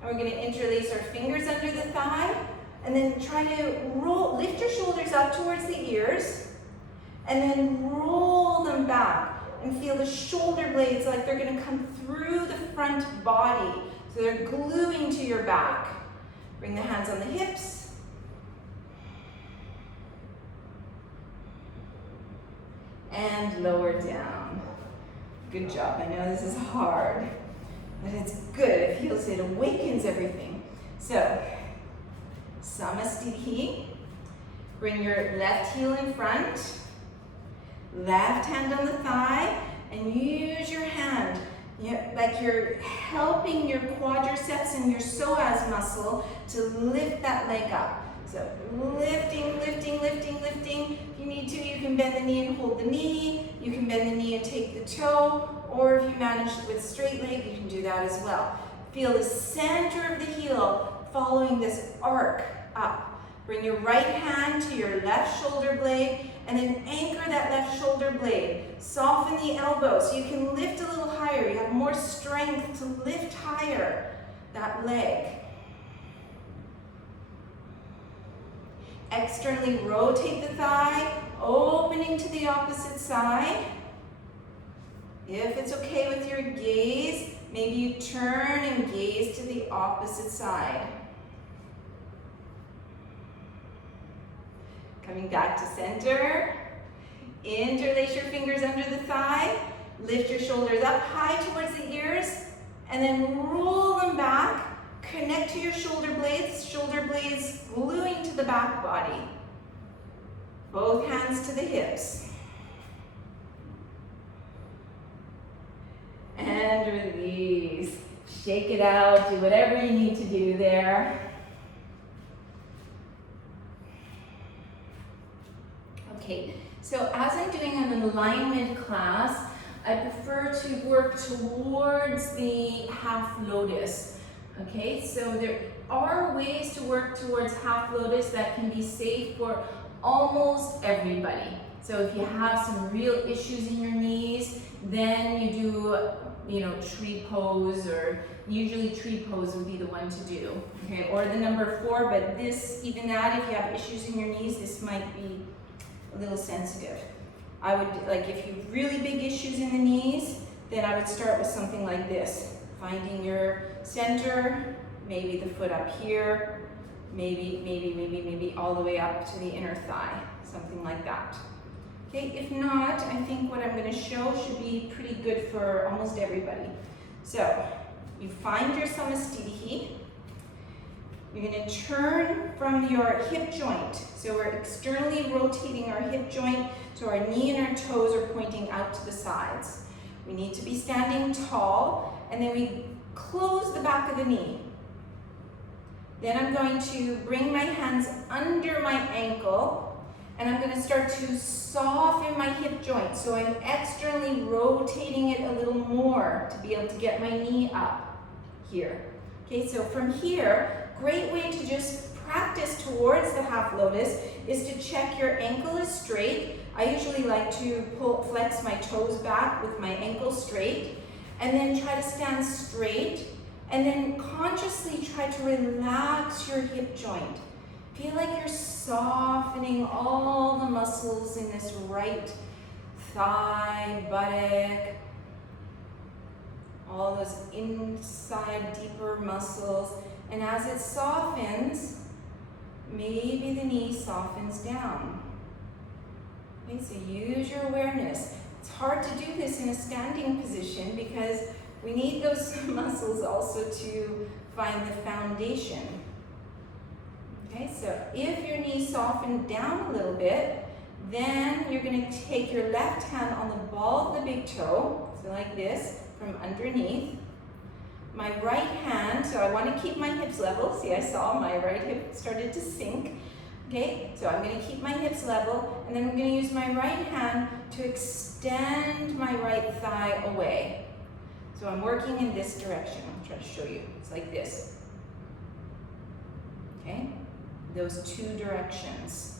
And we're going to interlace our fingers under the thigh. And then try to roll, lift your shoulders up towards the ears. And then roll them back. And feel the shoulder blades like they're going to come through the front body. So they're gluing to your back. Bring the hands on the hips. And lower down. Good job. I know this is hard, but it's good. It feels, it awakens everything. So, Samastitihi. Bring your left heel in front. Left hand on the thigh, and use your hand like you're helping your quadriceps and your psoas muscle to lift that leg up. So lifting, lifting, lifting, lifting. If you need to, you can bend the knee and hold the knee. You can bend the knee and take the toe, or if you manage with straight leg, you can do that as well. Feel the center of the heel following this arc up. Bring your right hand to your left shoulder blade, and then anchor that left shoulder blade. Soften the elbow so you can lift a little higher. You have more strength to lift higher that leg. Externally rotate the thigh, opening to the opposite side. If it's okay with your gaze, maybe you turn and gaze to the opposite side. Coming back to center. Interlace your fingers under the thigh. Lift your shoulders up high towards the ears, and then roll them back. Connect to your shoulder blades gluing to the back body. Both hands to the hips. And release. Shake it out, do whatever you need to do there. Okay, so as I'm doing an alignment class, I prefer to work towards the half lotus. Okay, so there are ways to work towards half lotus that can be safe for almost everybody. So if you have some real issues in your knees, then you do, tree pose, or usually tree pose would be the one to do. Okay, or the number 4, but this, even that, if you have issues in your knees, this might be a little sensitive. I would, if you have really big issues in the knees, then I would start with something like this. Finding your center, maybe the foot up here, maybe all the way up to the inner thigh, something like that. Okay, if not, I think what I'm going to show should be pretty good for almost everybody. So, you find your Samastitihi. You're going to turn from your hip joint. So we're externally rotating our hip joint, so our knee and our toes are pointing out to the sides. We need to be standing tall, and then we close the back of the knee. Then I'm going to bring my hands under my ankle, and I'm going to start to soften my hip joint. So I'm externally rotating it a little more to be able to get my knee up here. Okay, so from here, great way to just practice towards the half lotus is to check your ankle is straight. I usually like to flex my toes back with my ankle straight, and then try to stand straight, and then consciously try to relax your hip joint. Feel like you're softening all the muscles in this right thigh, buttock, all those inside deeper muscles. And as it softens, maybe the knee softens down. Okay, so use your awareness. It's hard to do this in a standing position because we need those muscles also to find the foundation. Okay, so if your knee softened down a little bit, then you're going to take your left hand on the ball of the big toe, so like this, from underneath. My right hand, so I want to keep my hips level. See, I saw my right hip started to sink. Okay, so I'm going to keep my hips level, and then I'm going to use my right hand to extend my right thigh away. So I'm working in this direction. I'll try to show you. It's like this. Okay, those two directions.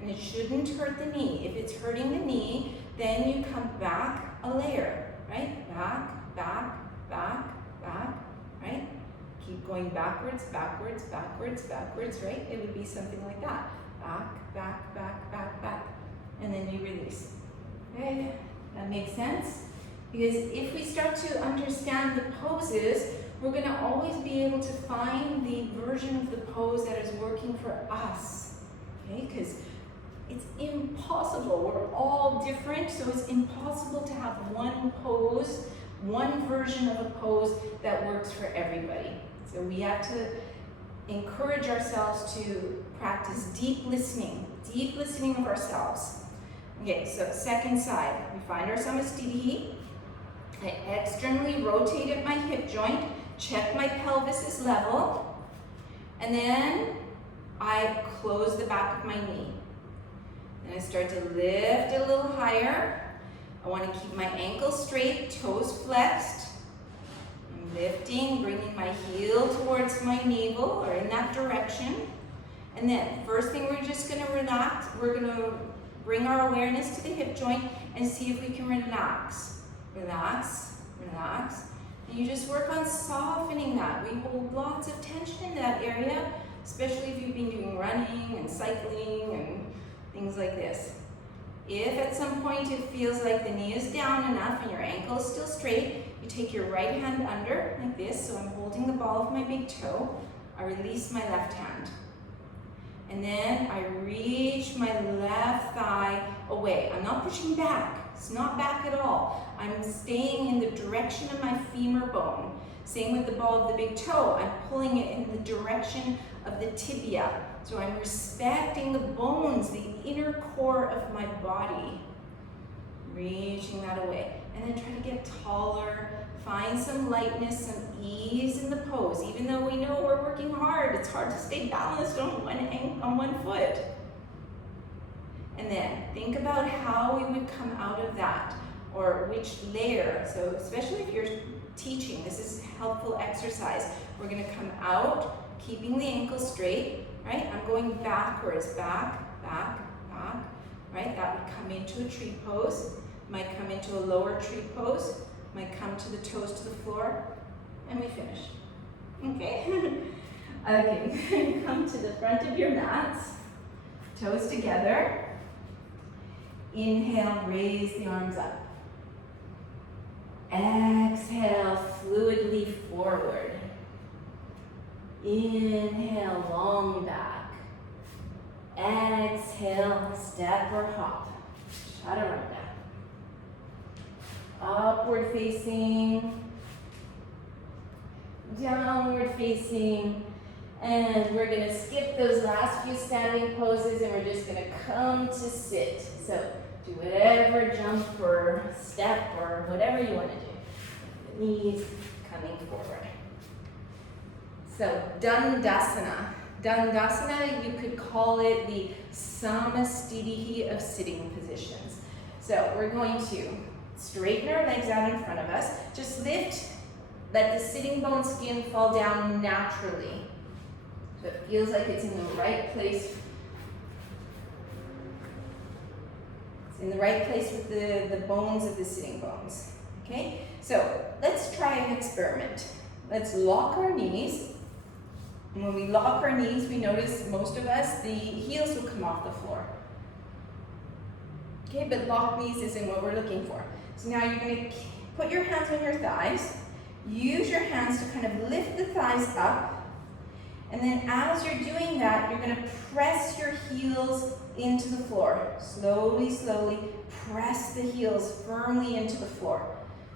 And it shouldn't hurt the knee. If it's hurting the knee, then you come back a layer, right? Back, back, back, back, right? Keep going backwards, backwards, backwards, backwards, right? It would be something like that. Back, back, back, back, back. And then you release. Okay, that makes sense? Because if we start to understand the poses, we're going to always be able to find the version of the pose that is working for us. Okay, because it's impossible. We're all different, so it's impossible to have one pose, one version of a pose that works for everybody. So we have to encourage ourselves to practice deep listening of ourselves. Okay, so second side, we find our Samastitihi. I externally rotated my hip joint, check my pelvis is level, and then I close the back of my knee. Then I start to lift a little higher. I want to keep my ankles straight, toes flexed. I'm lifting, bringing my heel towards my navel or in that direction. And then first thing, we're just going to relax. We're going to bring our awareness to the hip joint and see if we can relax. Relax, relax. And you just work on softening that. We hold lots of tension in that area, especially if you've been doing running and cycling and things like this. If at some point it feels like the knee is down enough and your ankle is still straight, you take your right hand under like this, so I'm holding the ball of my big toe. I release my left hand. And then I reach my left thigh away. I'm not pushing back. It's not back at all. I'm staying in the direction of my femur bone. Same with the ball of the big toe. I'm pulling it in the direction of the tibia. So I'm respecting the bones, the inner core of my body. Reaching that away. And then try to get taller. Find some lightness, some ease in the pose. Even though we know we're working hard, it's hard to stay balanced on one foot. And then think about how we would come out of that, or which layer. So especially if you're teaching, this is a helpful exercise. We're going to come out, keeping the ankles straight, right? I'm going backwards, back, back, back, right? That would come into a tree pose, might come into a lower tree pose, might come to the toes to the floor, and we finish. Okay? Okay, come to the front of your mats, toes together. Inhale, raise the arms up. Exhale, fluidly forward. Inhale, long back. Exhale, step or hop. Chaturanga. Upward facing. Downward facing. And we're going to skip those last few standing poses and we're just going to come to sit. So do whatever jump or step or whatever you want to do. The knees coming forward. So Dandasana. Dandasana, you could call it the Samastitihi of sitting positions. So we're going to straighten our legs out in front of us. Just lift, let the sitting bone skin fall down naturally. So it feels like it's in the right place. It's in the right place with the bones of the sitting bones. Okay? So let's try an experiment. Let's lock our knees And when we lock our knees, we notice most of us, the heels will come off the floor. Okay, but locked knees isn't what we're looking for. So now you're going to put your hands on your thighs. Use your hands to kind of lift the thighs up. And then as you're doing that, you're going to press your heels into the floor. Slowly, slowly press the heels firmly into the floor.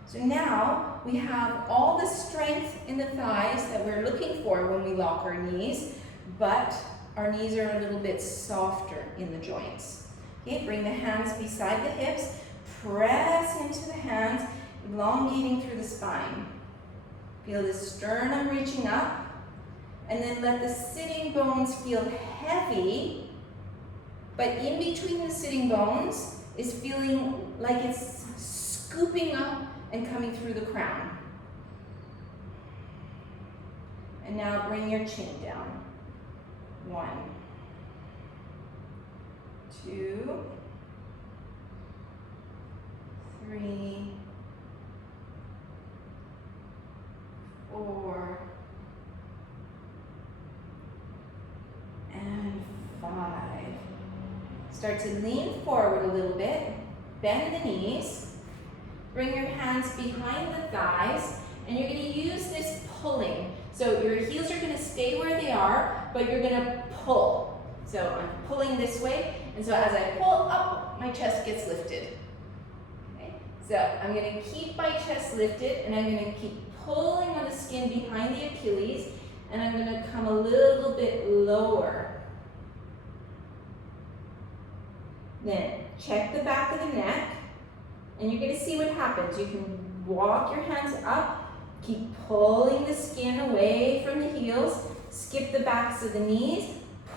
So now we have all the strength in the thighs that we're looking for when we lock our knees, but our knees are a little bit softer in the joints. Okay, bring the hands beside the hips, press into the hands, elongating through the spine. Feel the sternum reaching up, and then let the sitting bones feel heavy, but in between the sitting bones is feeling like it's scooping up and coming through the crown. And now bring your chin down. 1, 2, 3, 4, and 5. Start to lean forward a little bit, bend the knees. Bring your hands behind the thighs, and you're going to use this pulling. So your heels are going to stay where they are, but you're going to pull. So I'm pulling this way, and so as I pull up, my chest gets lifted. Okay? So I'm going to keep my chest lifted, and I'm going to keep pulling on the skin behind the Achilles, and I'm going to come a little bit lower. Then check the back of the neck. And you're going to see what happens. You can walk your hands up, keep pulling the skin away from the heels, skip the backs of the knees,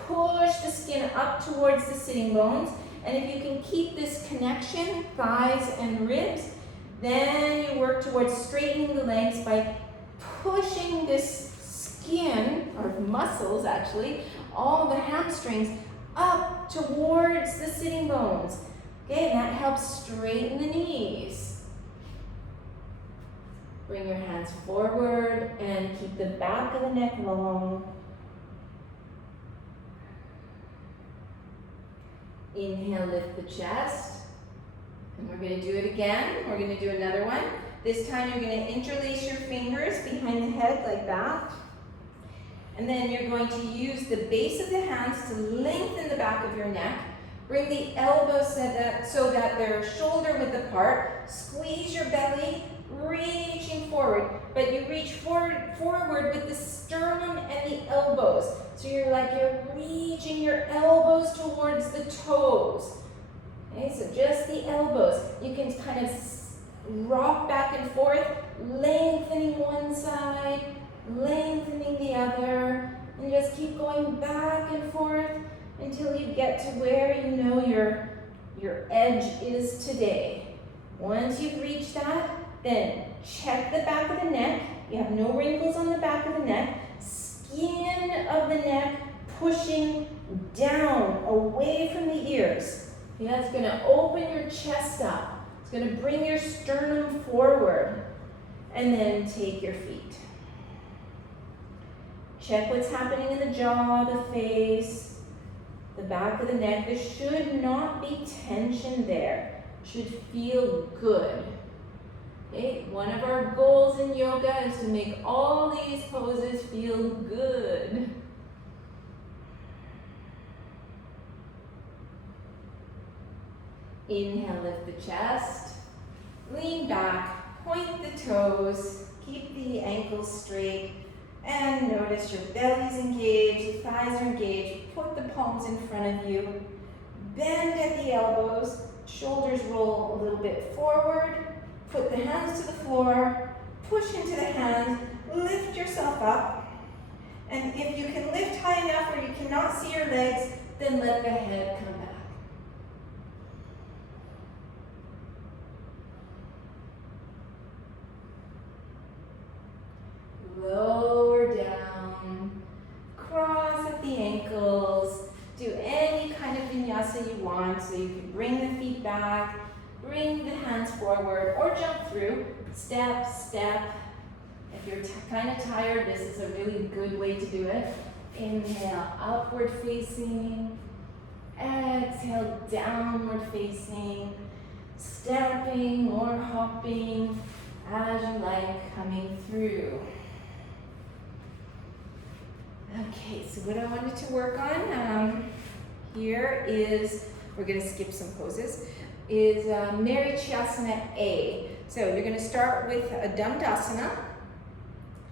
push the skin up towards the sitting bones, and if you can keep this connection, thighs and ribs, then you work towards straightening the legs by pushing this skin, or muscles actually, all the hamstrings, up towards the sitting bones. Okay, and that helps straighten the knees. Bring your hands forward and keep the back of the neck long. Inhale, lift the chest. And we're going to do it again. We're going to do another one. This time you're going to interlace your fingers behind the head like that. And then you're going to use the base of the hands to lengthen the back of your neck. Bring the elbows so that they're shoulder width apart. Squeeze your belly, reaching forward. But you reach forward with the sternum and the elbows. So you're reaching your elbows towards the toes. Okay, so just the elbows. You can kind of rock back and forth, lengthening one side, lengthening the other, and just keep going back and forth until you get to where you know your edge is today. Once you've reached that, then check the back of the neck. You have no wrinkles on the back of the neck. Skin of the neck pushing down, away from the ears. Okay, that's going to open your chest up. It's going to bring your sternum forward. And then take your feet. Check what's happening in the jaw, the face, the back of the neck. There should not be tension there. It should feel good. Okay? One of our goals in yoga is to make all these poses feel good. Inhale, lift the chest. Lean back, point the toes, keep the ankles straight. And notice your belly's engaged, the thighs are engaged. Put the palms in front of you. Bend at the elbows. Shoulders roll a little bit forward. Put the hands to the floor. Push into the hands. Lift yourself up. And if you can lift high enough where you cannot see your legs, then let the head come back. Lower down, cross at the ankles, do any kind of vinyasa you want, so you can bring the feet back, bring the hands forward, or jump through, step, step. If you're kind of tired, this is a really good way to do it. Inhale, upward facing. Exhale, downward facing. Stamping or hopping as you like, coming through. Okay, so what I wanted to work on here is, we're going to skip some poses, is Marichyasana A. So you're going to start with a Dandasana.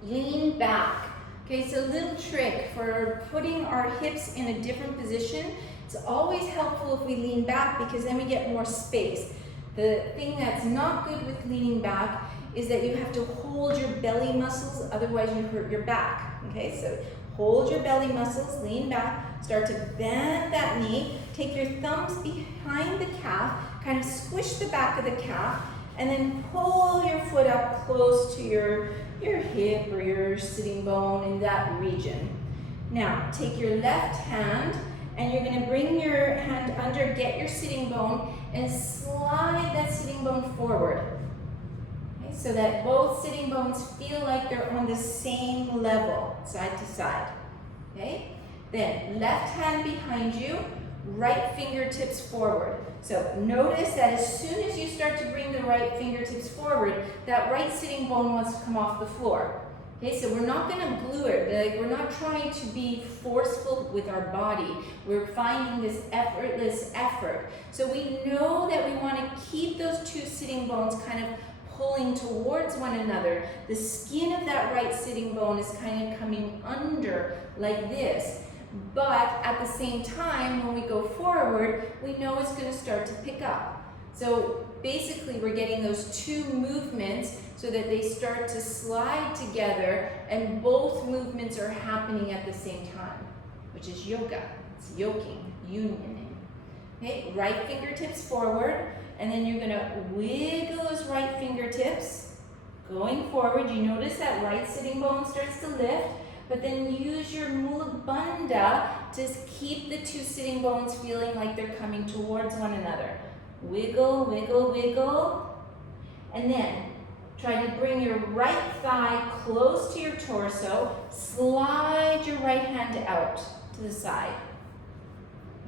Lean back. Okay, so a little trick for putting our hips in a different position. It's always helpful if we lean back because then we get more space. The thing that's not good with leaning back is that you have to hold your belly muscles, otherwise you hurt your back. Okay, so hold your belly muscles, lean back, start to bend that knee, take your thumbs behind the calf, kind of squish the back of the calf, and then pull your foot up close to your hip or your sitting bone in that region. Now, take your left hand and you're going to bring your hand under, get your sitting bone, and slide that sitting bone forward. Okay, so that both sitting bones feel like they're on the same level, side to side. Okay? Then, left hand behind you, right fingertips forward. So notice that as soon as you start to bring the right fingertips forward, that right sitting bone wants to come off the floor. Okay, so we're not going to glue it. Like, we're not trying to be forceful with our body. We're finding this effortless effort. So we know that we want to keep those two sitting bones kind of pulling towards one another. The skin of that right sitting bone is kind of coming under like this. But at the same time, when we go forward, we know it's going to start to pick up. So basically, we're getting those two movements so that they start to slide together and both movements are happening at the same time, which is yoga. It's yoking, unioning. Okay, right fingertips forward, and then you're going to wiggle those right fingertips going forward. You notice that right sitting bone starts to lift, but then use your mula bandha to keep the two sitting bones feeling like they're coming towards one another. Wiggle, wiggle, wiggle, and then try to bring your right thigh close to your torso. Slide your right hand out to the side.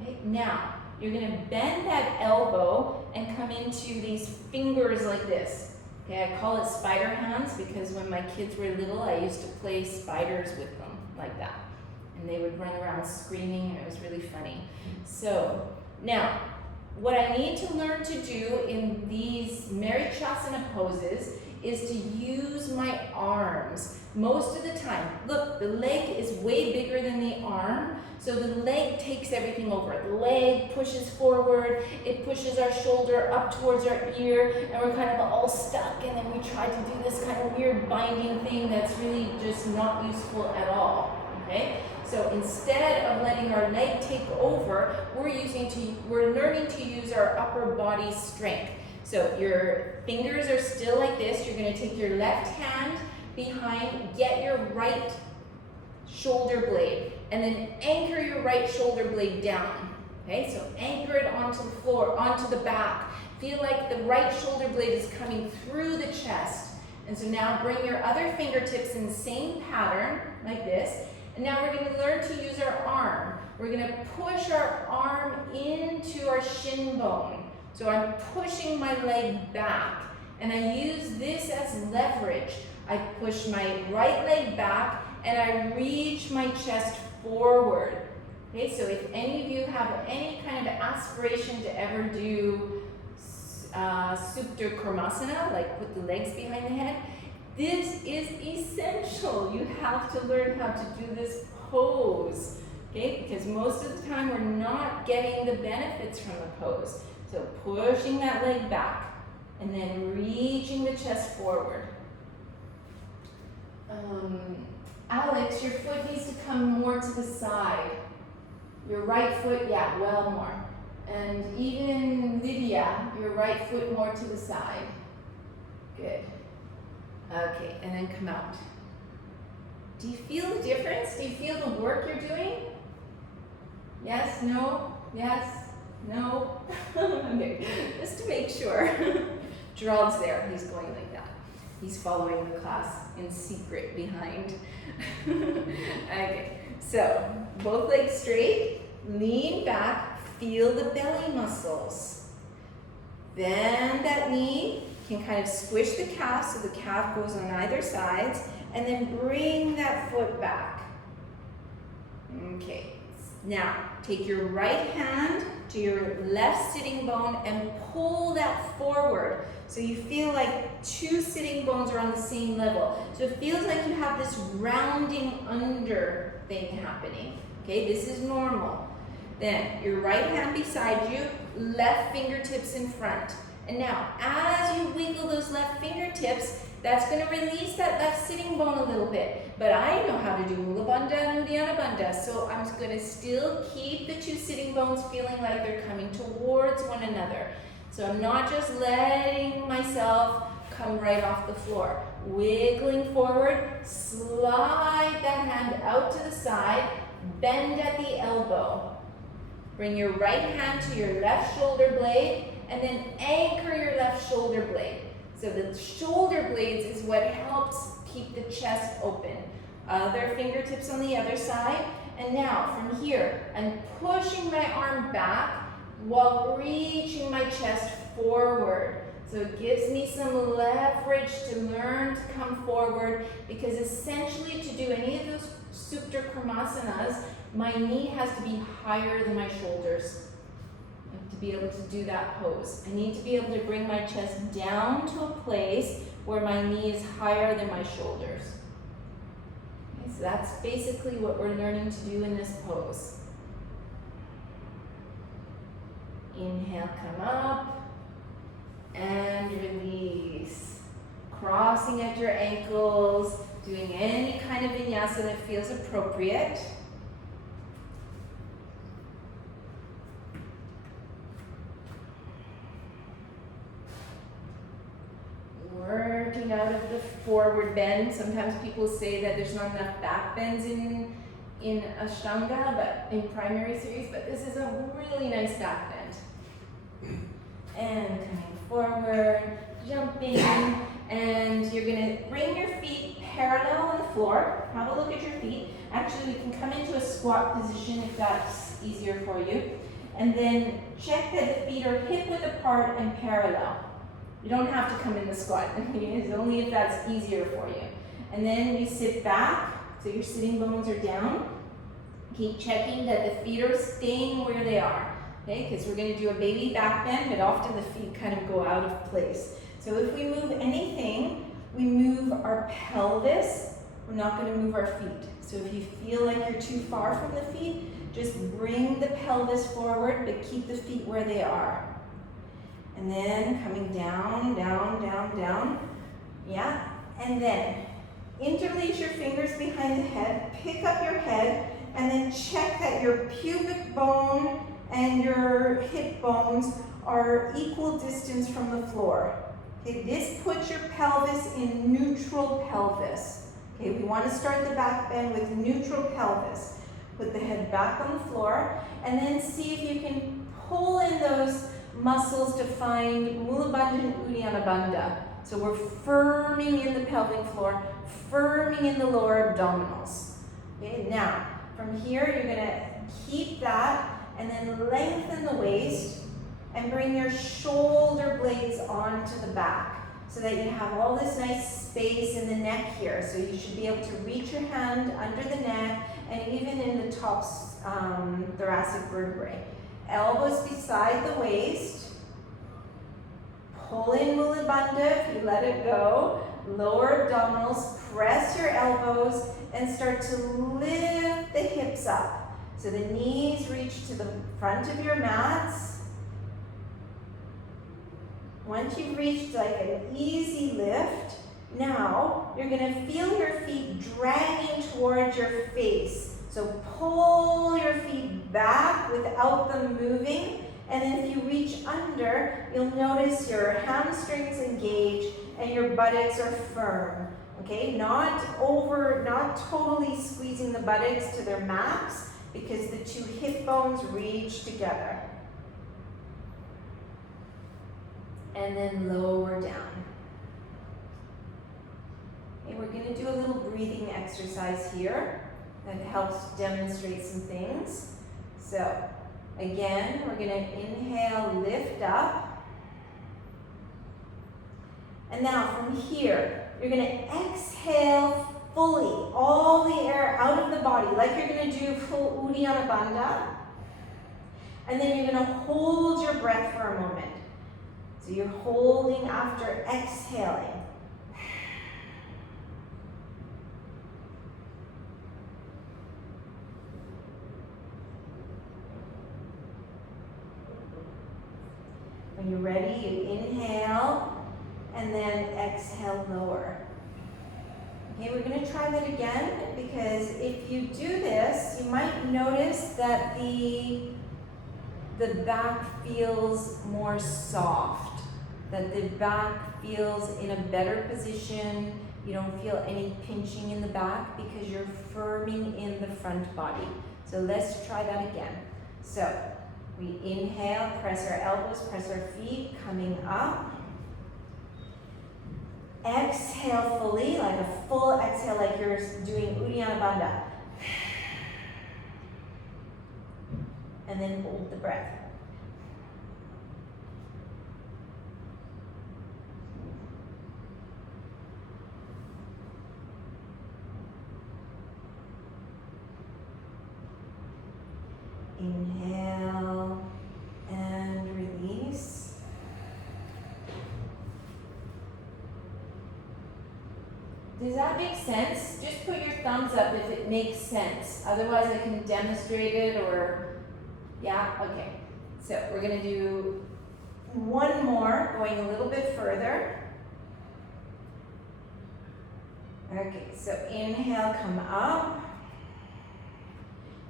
Okay, now, you're going to bend that elbow and come into these fingers like this. Okay, I call it spider hands because when my kids were little, I used to play spiders with them like that. And they would run around screaming, and it was really funny. So, now, what I need to learn to do in these Marichyasana poses is to use my arms most of the time. Look, the leg is way bigger than the arm, so the leg takes everything over. The leg pushes forward, it pushes our shoulder up towards our ear, and we're kind of all stuck, and then we try to do this kind of weird binding thing that's really just not useful at all, okay? So instead of letting our leg take over, we're learning to use our upper body strength. So your fingers are still like this. You're going to take your left hand behind, get your right shoulder blade, and then anchor your right shoulder blade down. Okay, so anchor it onto the floor, onto the back. Feel like the right shoulder blade is coming through the chest. And so now bring your other fingertips in the same pattern, like this. And now we're going to learn to use our arm. We're going to push our arm into our shin bone. So I'm pushing my leg back, and I use this as leverage. I push my right leg back, and I reach my chest forward. Okay, so if any of you have any kind of aspiration to ever do Supta Karmasana, like put the legs behind the head, this is essential. You have to learn how to do this pose, okay? Because most of the time we're not getting the benefits from the pose. So pushing that leg back and then reaching the chest forward. Alex, your foot needs to come more to the side. Your right foot, yeah, well more. And even Lydia, your right foot more to the side. Good. Okay, and then come out. Do you feel the difference? Do you feel the work you're doing? Yes, no, yes, no. Okay, just to make sure. Gerald's there, he's going like that. He's following the class in secret behind. Okay, So, both legs straight, lean back, feel the belly muscles. Bend that knee, can kind of squish the calf so the calf goes on either side, and then bring that foot back. Okay, now take your right hand to your left sitting bone and pull that forward. So you feel like two sitting bones are on the same level. So it feels like you have this rounding under thing happening. Okay, this is normal. Then your right hand beside you, left fingertips in front. And now, as you wiggle those left fingertips, that's going to release that left sitting bone a little bit. But I know how to do Mula Bandha and Uddiyana Bandha, so I'm going to still keep the two sitting bones feeling like they're coming towards one another. So I'm not just letting myself come right off the floor. Wiggling forward, slide that hand out to the side, bend at the elbow. Bring your right hand to your left shoulder blade, and then anchor your left shoulder blade. So the shoulder blades is what helps keep the chest open. Other fingertips on the other side. And now from here, I'm pushing my arm back while reaching my chest forward. So it gives me some leverage to learn to come forward, because essentially to do any of those Supta Karmasanas, my knee has to be higher than my shoulders to be able to do that pose. I need to be able to bring my chest down to a place where my knee is higher than my shoulders. Okay, so that's basically what we're learning to do in this pose. Inhale, come up, and release. Crossing at your ankles, doing any kind of vinyasa that feels appropriate. Working out of the forward bend. Sometimes people say that there's not enough back bends in Ashtanga, but in primary series, but this is a really nice back bend. And coming forward, jumping, and you're gonna bring your feet parallel on the floor. Have a look at your feet. Actually, we can come into a squat position if that's easier for you. And then check that the feet are hip-width apart and parallel. You don't have to come in the squat. It's only if that's easier for you. And then you sit back, so your sitting bones are down. Keep checking that the feet are staying where they are. Okay, because we're going to do a baby back bend, but often the feet kind of go out of place. So if we move anything, we move our pelvis. We're not going to move our feet. So if you feel like you're too far from the feet, just bring the pelvis forward, but keep the feet where they are. And then coming down, down, down, down. Yeah. And then interlace your fingers behind the head, pick up your head, and then check that your pubic bone and your hip bones are equal distance from the floor. Okay, this puts your pelvis in neutral pelvis. Okay, we want to start the back bend with neutral pelvis. Put the head back on the floor, and then see if you can pull in those muscles to find Mula Bandha and Uddiyana Bandha. So we're firming in the pelvic floor, firming in the lower abdominals. Okay, now from here you're going to keep that and then lengthen the waist and bring your shoulder blades onto the back so that you have all this nice space in the neck here. So you should be able to reach your hand under the neck and even in the top thoracic vertebrae. Elbows beside the waist. Pull in Mula Bandha if you let it go. Lower abdominals, press your elbows, and start to lift the hips up. So the knees reach to the front of your mats. Once you've reached like an easy lift, now you're going to feel your feet dragging towards your face. So pull your feet back without them moving. And then if you reach under, you'll notice your hamstrings engage and your buttocks are firm. Okay, not totally squeezing the buttocks to their max because the two hip bones reach together. And then lower down. Okay, we're going to do a little breathing exercise here. that helps demonstrate some things. So again, we're going to inhale, lift up. And now from here, you're going to exhale fully, all the air out of the body, like you're going to do full Uddiyana Bandha. And then you're going to hold your breath for a moment. So you're holding after exhaling. When you're ready, you inhale and then exhale lower. Okay, we're going to try that again, because if you do this, you might notice that the back feels more soft, that the back feels in a better position. You don't feel any pinching in the back because you're firming in the front body. So let's try that again. So we inhale, press our elbows, press our feet, coming up. Exhale fully, like a full exhale, like you're doing Uddiyana Bandha. And then hold the breath. Inhale and release. Does that make sense? Just put your thumbs up if it makes sense. Otherwise I can demonstrate it, or, yeah, okay. So we're gonna do one more, going a little bit further. Okay, so inhale, come up.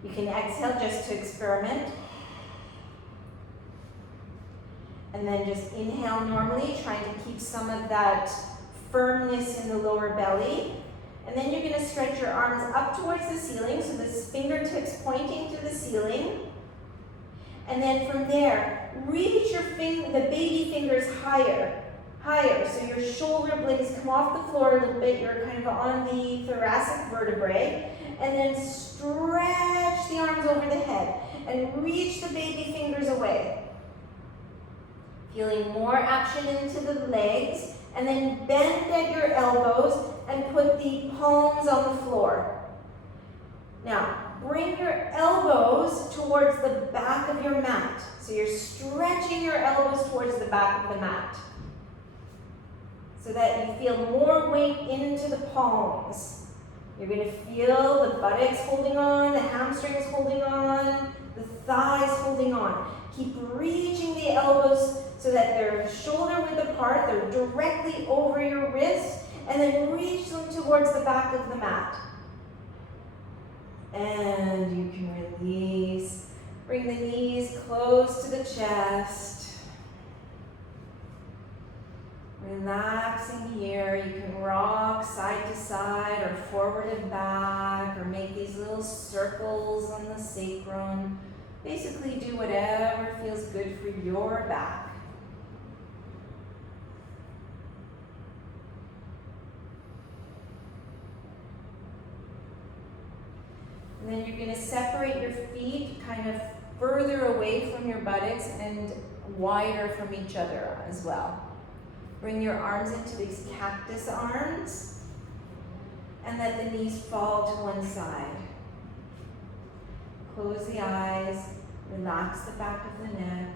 You can exhale just to experiment. And then just inhale normally, trying to keep some of that firmness in the lower belly. And then you're going to stretch your arms up towards the ceiling, so the fingertips pointing to the ceiling. And then from there, reach your the baby fingers higher, higher. So your shoulder blades come off the floor a little bit. You're kind of on the thoracic vertebrae. And then stretch the arms over the head and reach the baby fingers away. Feeling more action into the legs, and then bend at your elbows and put the palms on the floor. Now, bring your elbows towards the back of your mat. So you're stretching your elbows towards the back of the mat, so that you feel more weight into the palms. You're going to feel the buttocks holding on, the hamstrings holding on, the thighs holding on. Keep reaching the elbows so that they're shoulder width apart, they're directly over your wrist, and then reach them towards the back of the mat. And you can release. Bring the knees close to the chest. Relaxing here. You can rock side to side or forward and back, or make these little circles on the sacrum. Basically do whatever feels good for your back. And then you're going to separate your feet kind of further away from your buttocks and wider from each other as well. Bring your arms into these cactus arms and let the knees fall to one side. Close the eyes, relax the back of the neck.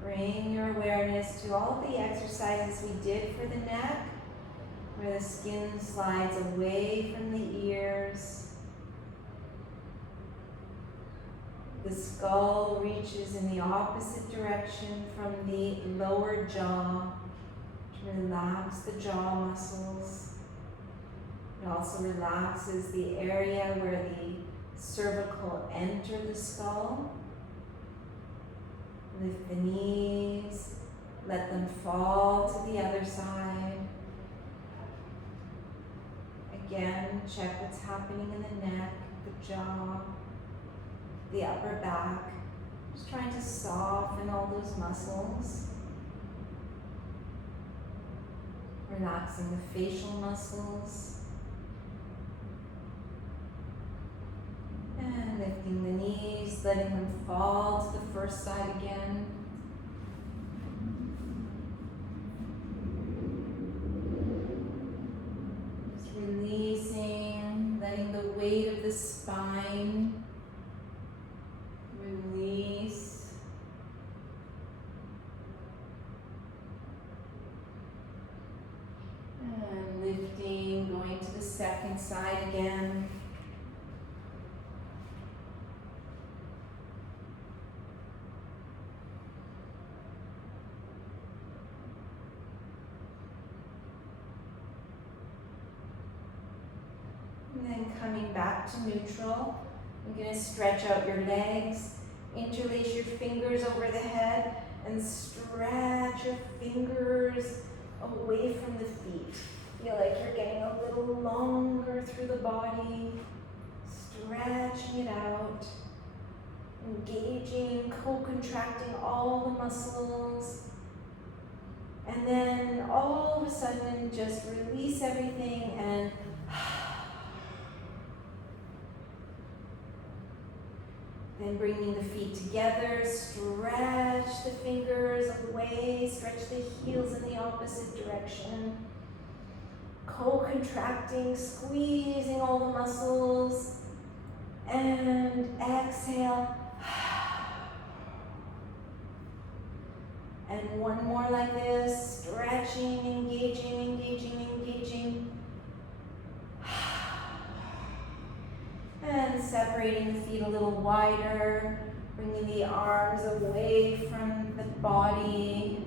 Bring your awareness to all the exercises we did for the neck, where the skin slides away from the ears. The skull reaches in the opposite direction from the lower jaw to relax the jaw muscles. It also relaxes the area where the cervical enter the skull. Lift the knees, let them fall to the other side. Again, check what's happening in the neck, the jaw, the upper back. Just trying to soften all those muscles. Relaxing the facial muscles. And lifting the knees, letting them fall to the first side again. Just releasing, letting the weight of the spine release. And lifting, going to the second side again. And then coming back to neutral, you're going to stretch out your legs, interlace your fingers over the head, and stretch your fingers away from the feet. Feel like you're getting a little longer through the body, stretching it out, engaging, co-contracting all the muscles. And then all of a sudden, just release everything and then bringing the feet together, stretch the fingers away, stretch the heels in the opposite direction. Co-contracting, squeezing all the muscles. And exhale. And one more like this, stretching, engaging, engaging, engaging. And separating the feet a little wider, bringing the arms away from the body,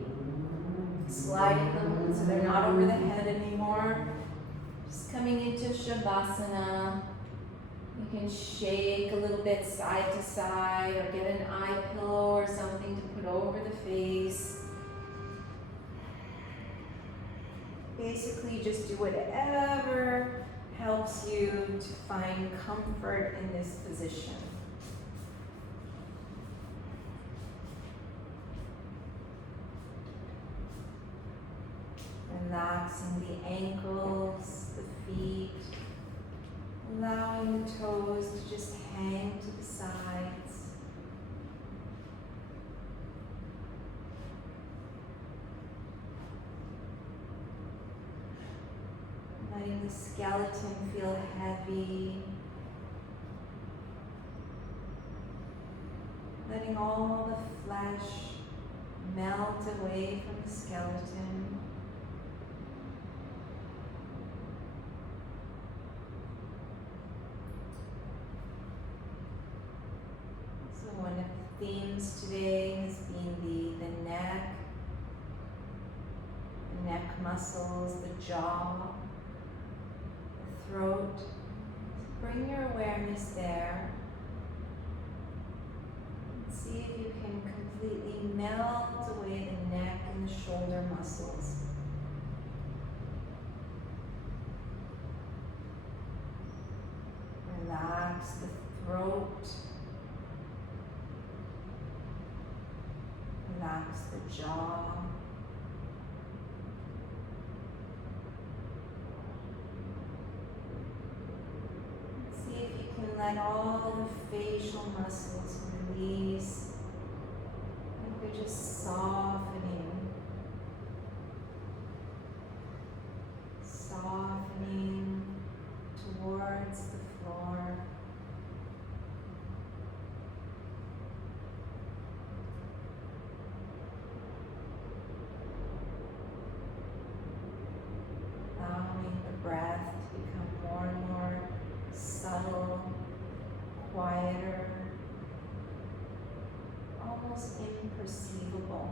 sliding them so they're not over the head anymore. Just coming into Savasana. You can shake a little bit side to side or get an eye pillow or something to put over the face. Basically, just do whatever helps you to find comfort in this position. Relaxing the ankles, the feet, allowing the toes to just hang to the sides. Letting the skeleton feel heavy. Letting all the flesh melt away from the skeleton. So one of the themes today has been the neck muscles, the jaw, throat. Bring your awareness there. And see if you can completely melt away the neck and the shoulder muscles. Relax the throat. Relax the jaw. Let all the facial muscles release. And we're just softening. Softening towards the floor. Allowing the breath to become more and more subtle, quieter, almost imperceivable.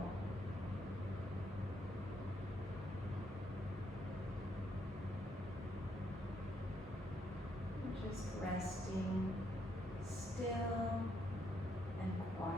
Just resting still and quiet.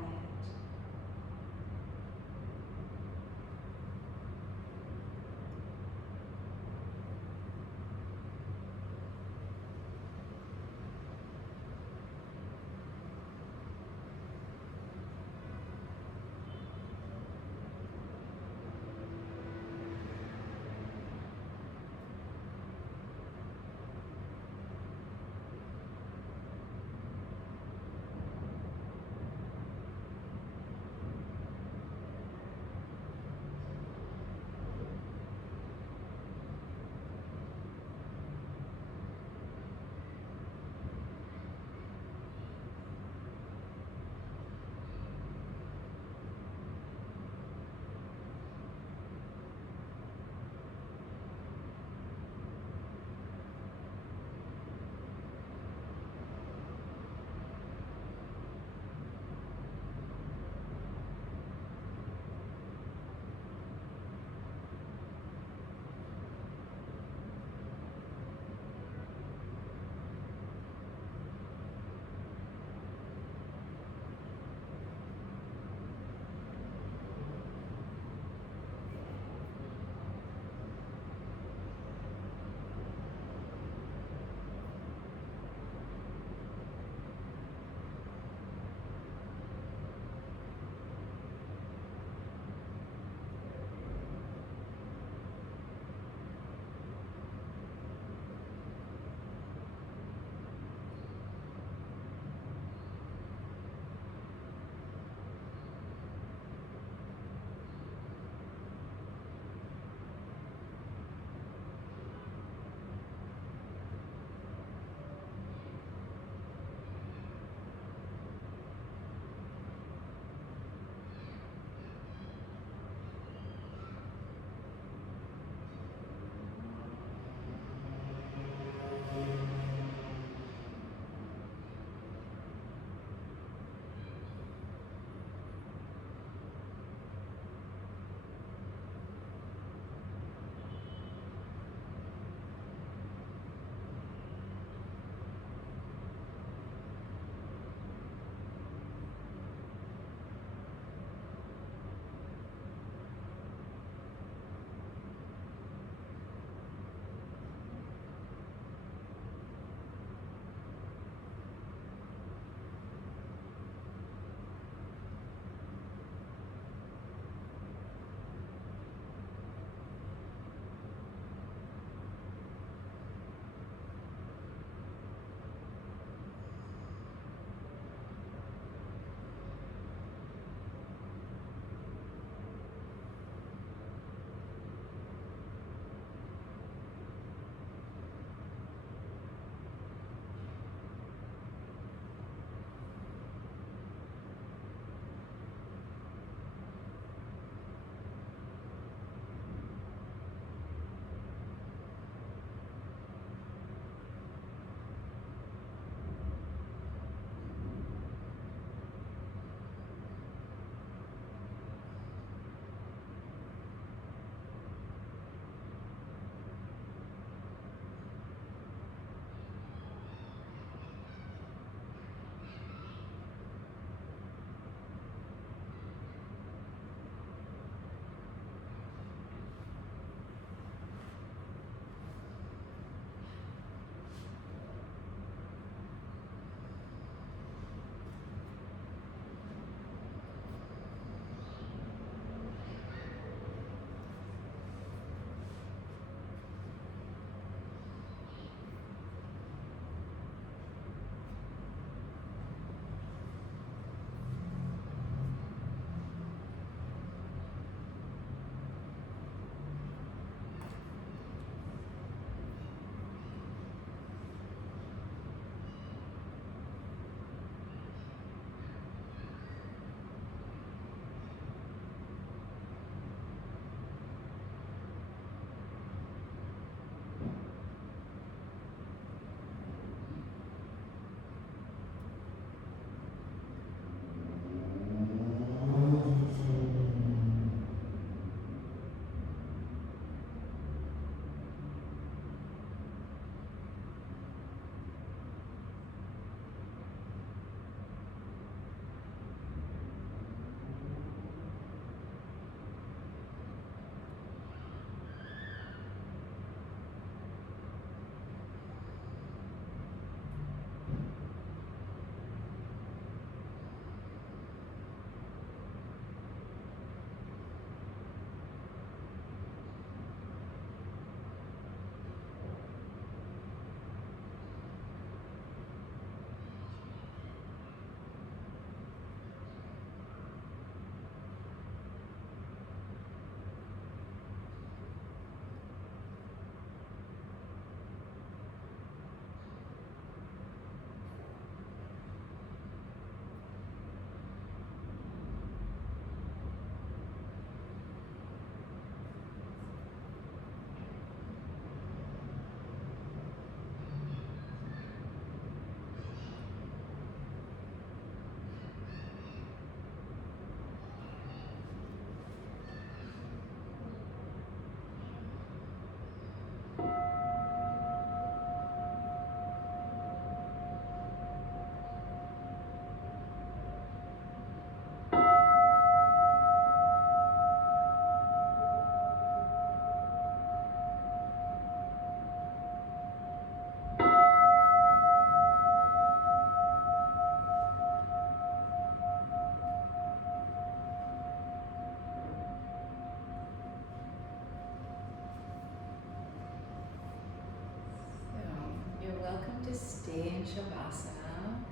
Shavasana.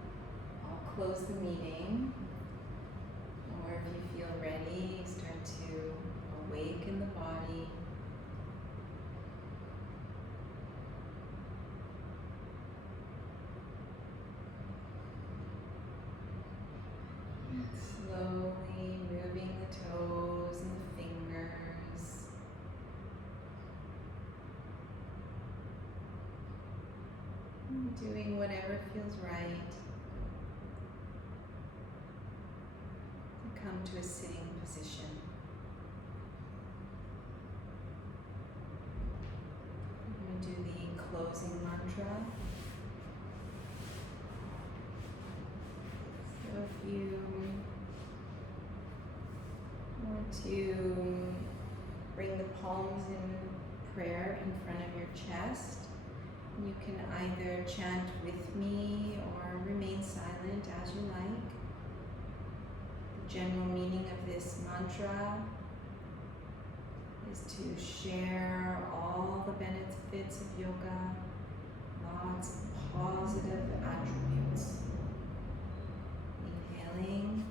I'll close the meeting. Or if you feel ready, start to awaken the body. And slowly moving the toes and the fingers. And doing whatever feels right. Come to a sitting position. I'm going to do the closing mantra. So if you want to bring the palms in prayer in front of your chest, you can either chant with me or remain silent as you like. General meaning of this mantra is to share all the benefits of yoga, lots of positive attributes. Inhaling.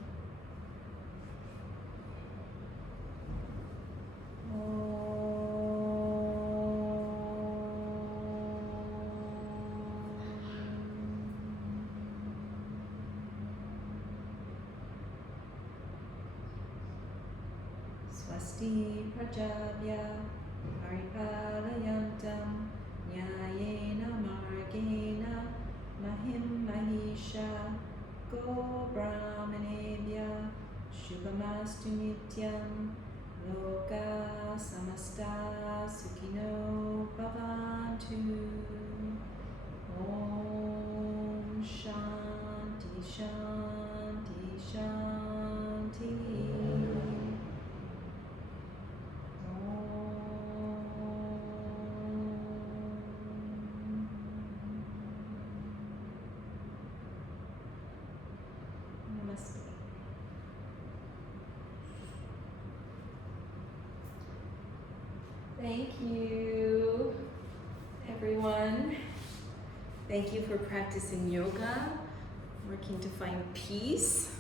Swasti prajabhya paripalayantam nyayena margena mahim mahisha go brahmanebhya shubhamastu nityam loka samasta sukhino bhavantu. Om shanti shanti shanti. Thank you, everyone. Thank you for practicing yoga, working to find peace.